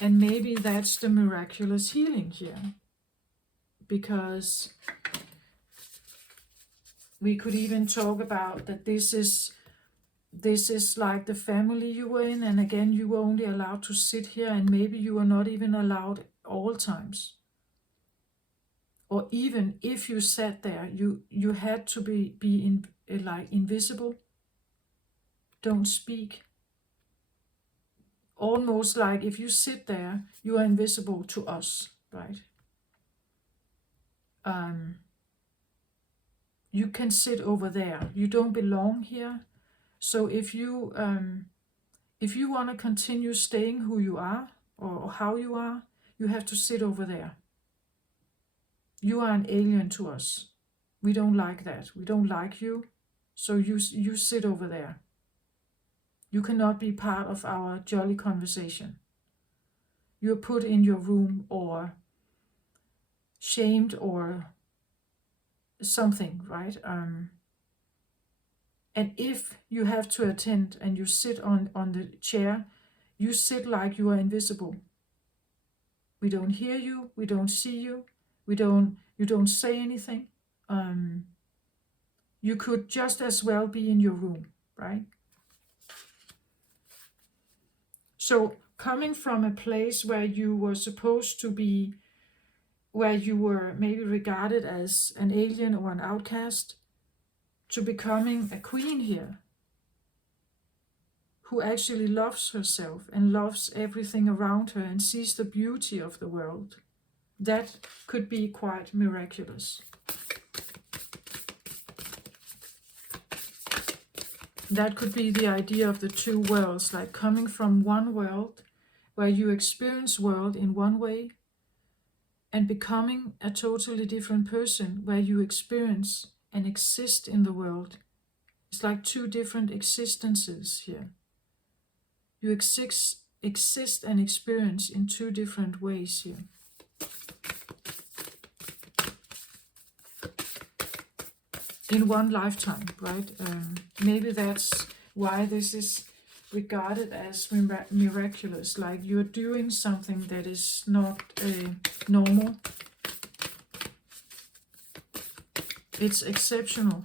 And maybe that's the miraculous healing here. Because we could even talk about that this is like the family you were in, and again, you were only allowed to sit here, and maybe you were not even allowed all times. Or even if you sat there, you had to be like invisible. Don't speak. Almost like if you sit there, you are invisible to us, right? You can sit over there. You don't belong here. So if you want to continue staying who you are or how you are, you have to sit over there. You are an alien to us. We don't like that. We don't like you. So you sit over there. You cannot be part of our jolly conversation. You're put in your room or shamed or something, right? And if you have to attend and you sit on the chair, you sit like you are invisible. We don't hear you. We don't see you. You don't say anything. You could just as well be in your room, right? So coming from a place where you were supposed to be, where you were maybe regarded as an alien or an outcast, to becoming a queen here, who actually loves herself and loves everything around her and sees the beauty of the world, that could be quite miraculous. That could be the idea of the two worlds, like coming from one world where you experience world in one way and becoming a totally different person where you experience and exist in the world. It's like two different existences here. You exist and experience in two different ways here. In one lifetime, right? Maybe that's why this is regarded as miraculous, like you're doing something that is not normal. It's exceptional.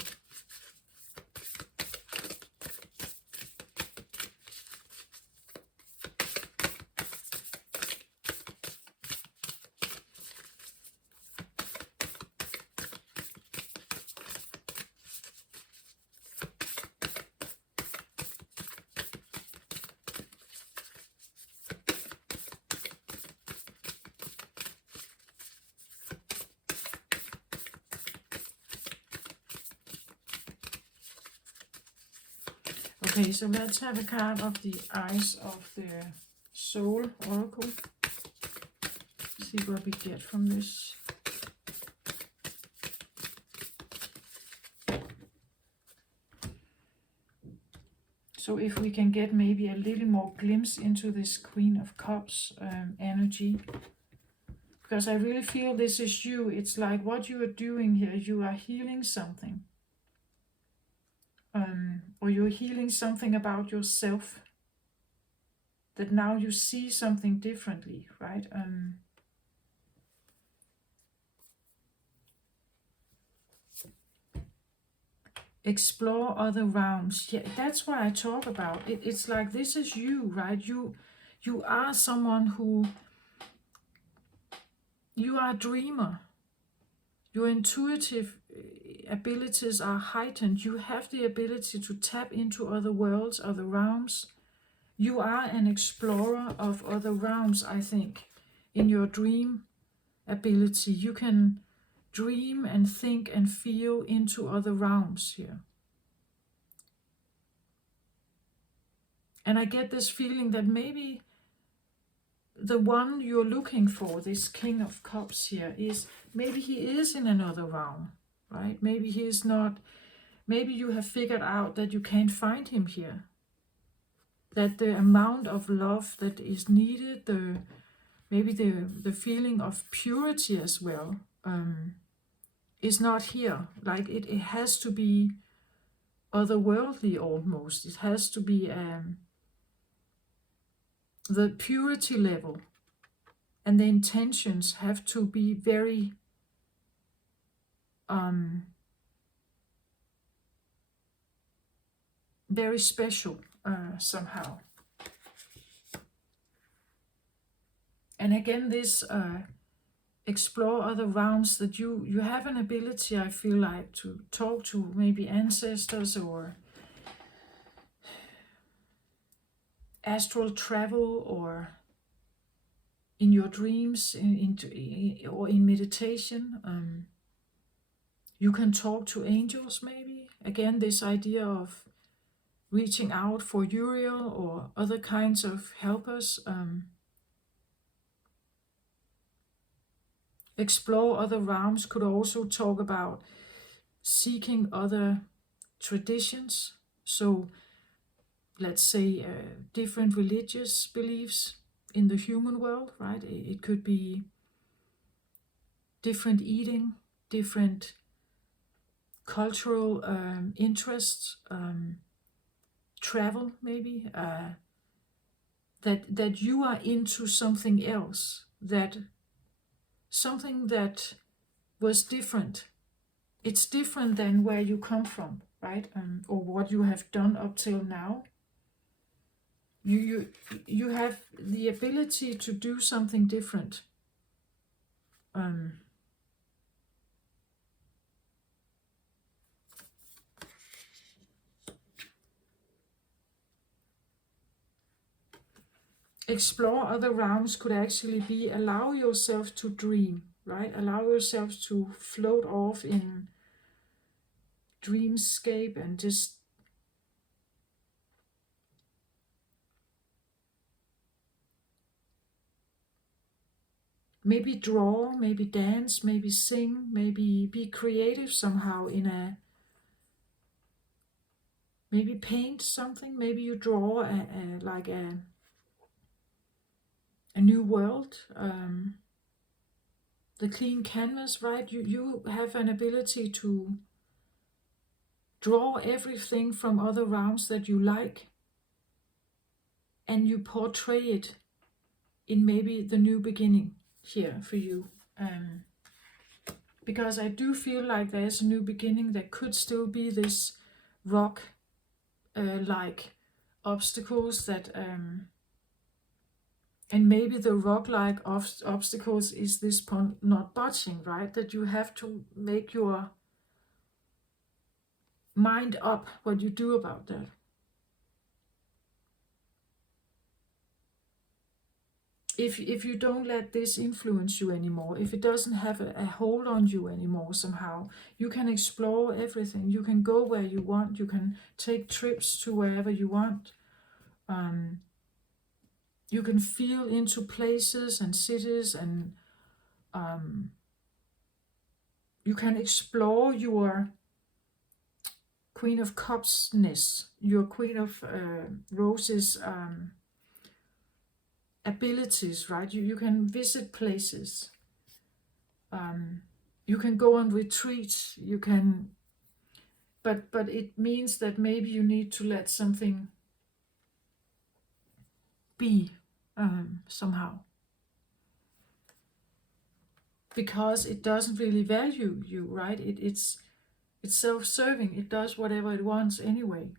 Okay, so let's have a card of the Eyes of the Soul Oracle. See what we get from this. So if we can get maybe a little more glimpse into this Queen of Cups energy. Because I really feel this is you. It's like what you are doing here. You are healing something. Or you're healing something about yourself, that now you see something differently, right? Explore other realms. Yeah, that's what I talk about. It's like this is you, right? You are someone who, you are a dreamer. Your intuitive abilities are heightened. You have the ability to tap into other worlds, other realms. You are an explorer of other realms, I think. In your dream ability, you can dream and think and feel into other realms here. And I get this feeling that maybe the one you're looking for, this King of Cups here, is maybe he is in another realm. right? Maybe he is not, maybe you have figured out that you can't find him here. That the amount of love that is needed, maybe the feeling of purity as well, is not here. Like it has to be otherworldly almost. It has to be the purity level and the intentions have to be very very special somehow. And again, this explore other realms, that you have an ability, I feel like, to talk to maybe ancestors or astral travel, or in your dreams, or in meditation. You can talk to angels maybe. Again, this idea of reaching out for Uriel or other kinds of helpers. Explore other realms could also talk about seeking other traditions. So let's say different religious beliefs in the human world, right? It could be different eating, different cultural interests, travel maybe, that you are into something else, that something that was different. It's different than where you come from, right? Or what you have done up till now. You have the ability to do something different. Explore other realms could actually be allow yourself to dream, right? Allow yourself to float off in dreamscape and just maybe draw, maybe dance, maybe sing, maybe be creative somehow maybe paint something, maybe you draw like a new world, the clean canvas, right? You have an ability to draw everything from other realms that you like, and you portray it in maybe the new beginning here for you. Because I do feel like there's a new beginning. There could still be this rock like obstacles that and maybe the rock-like obstacles is this point not budging, right? That you have to make your mind up what you do about that. If you don't let this influence you anymore, if it doesn't have a hold on you anymore somehow, you can explore everything. You can go where you want. You can take trips to wherever you want. You can feel into places and cities, and you can explore your Queen of Cups-ness, your Queen of Roses abilities, right? You can visit places. You can go on retreats. You can, but it means that maybe you need to let something be somehow, because it doesn't really value you, right? It's self-serving. It does whatever it wants anyway.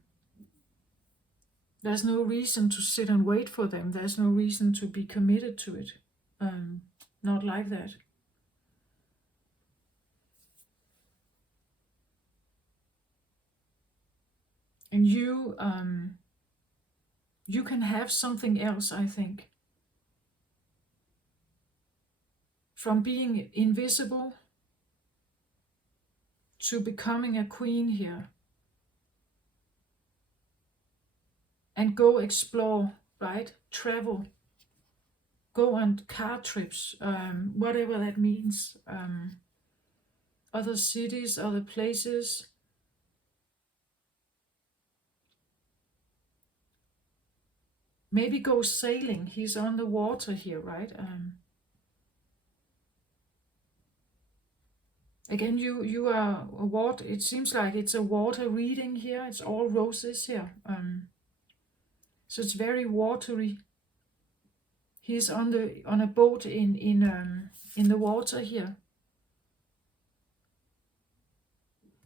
There's no reason to sit and wait for them. There's no reason to be committed to it. Not like that. And you can have something else, I think. From being invisible to becoming a queen here. And go explore, right? Travel. Go on car trips, whatever that means. other cities, other places. Maybe go sailing. He's on the water here, right? Again, you are a water. It seems like it's a water reading here. It's all roses here. So it's very watery. He's on a boat in the water here.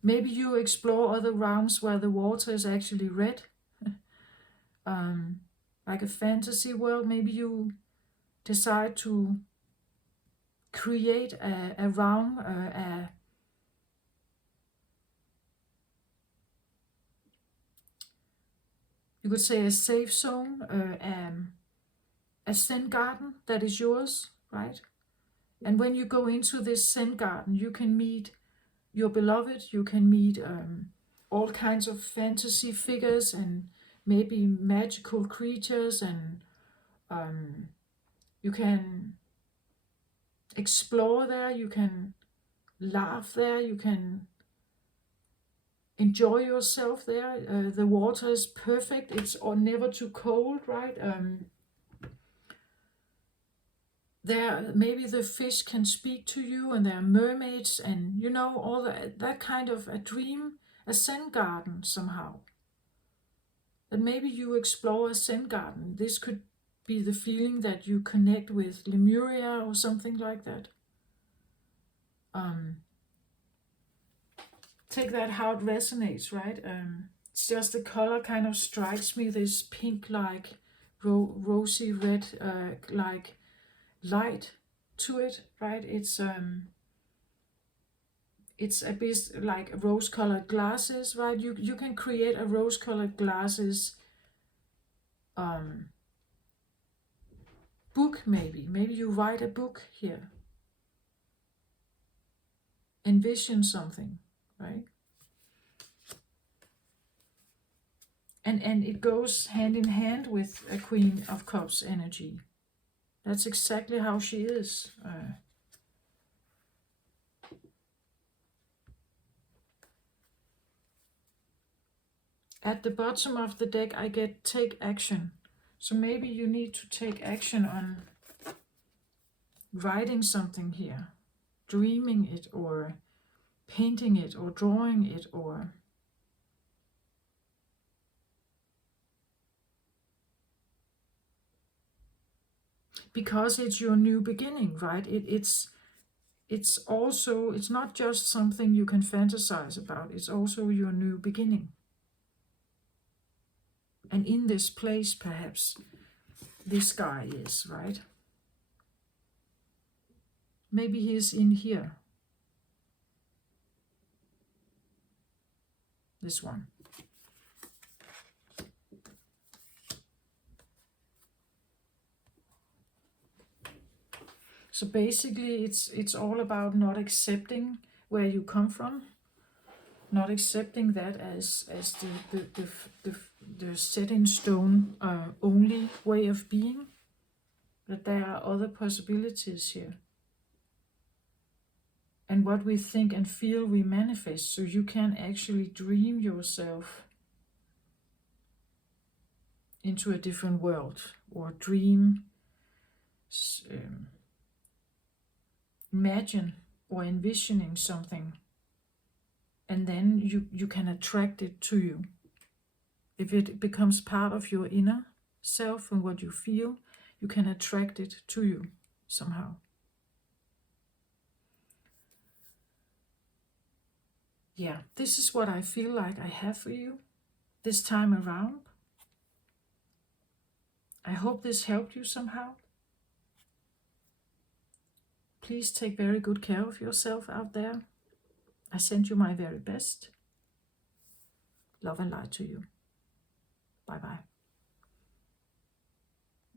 Maybe you explore other realms where the water is actually red, like a fantasy world. Maybe you decide to create a realm, you could say a safe zone, a Zen garden that is yours, right? And when you go into this Zen garden, you can meet your beloved, you can meet all kinds of fantasy figures and maybe magical creatures, and you can explore there, you can laugh there, you can enjoy yourself there. The water is perfect, it's never too cold, right? There, maybe the fish can speak to you, and there are mermaids, and you know, all that kind of a dream, a Zen garden somehow. And maybe you explore a Zen garden. This could be the feeling that you connect with Lemuria or something like that. Take that how it resonates, right? It's just the color kind of strikes me, this pink, like rosy red, like light to it, right? It's a bit like rose-colored glasses, right? You can create a rose-colored glasses book, maybe you write a book here, envision something, right? And it goes hand in hand with a Queen of Cups energy. That's exactly how she is. At the bottom of the deck, I get take action. So maybe you need to take action on writing something here, dreaming it, or painting it, or drawing it, or because it's your new beginning, right? It's also, it's not just something you can fantasize about, it's also your new beginning. And in this place, perhaps, this guy is, right? Maybe he's in here. This one. So basically, it's all about not accepting where you come from, not accepting that as the set in stone only way of being. That there are other possibilities here. And what we think and feel, we manifest. So you can actually dream yourself into a different world, or dream, imagine or envisioning something, and then you can attract it to you. If it becomes part of your inner self and what you feel, you can attract it to you somehow. Yeah, this is what I feel like I have for you this time around. I hope this helped you somehow. Please take very good care of yourself out there. I send you my very best. Love and light to you. Bye-bye.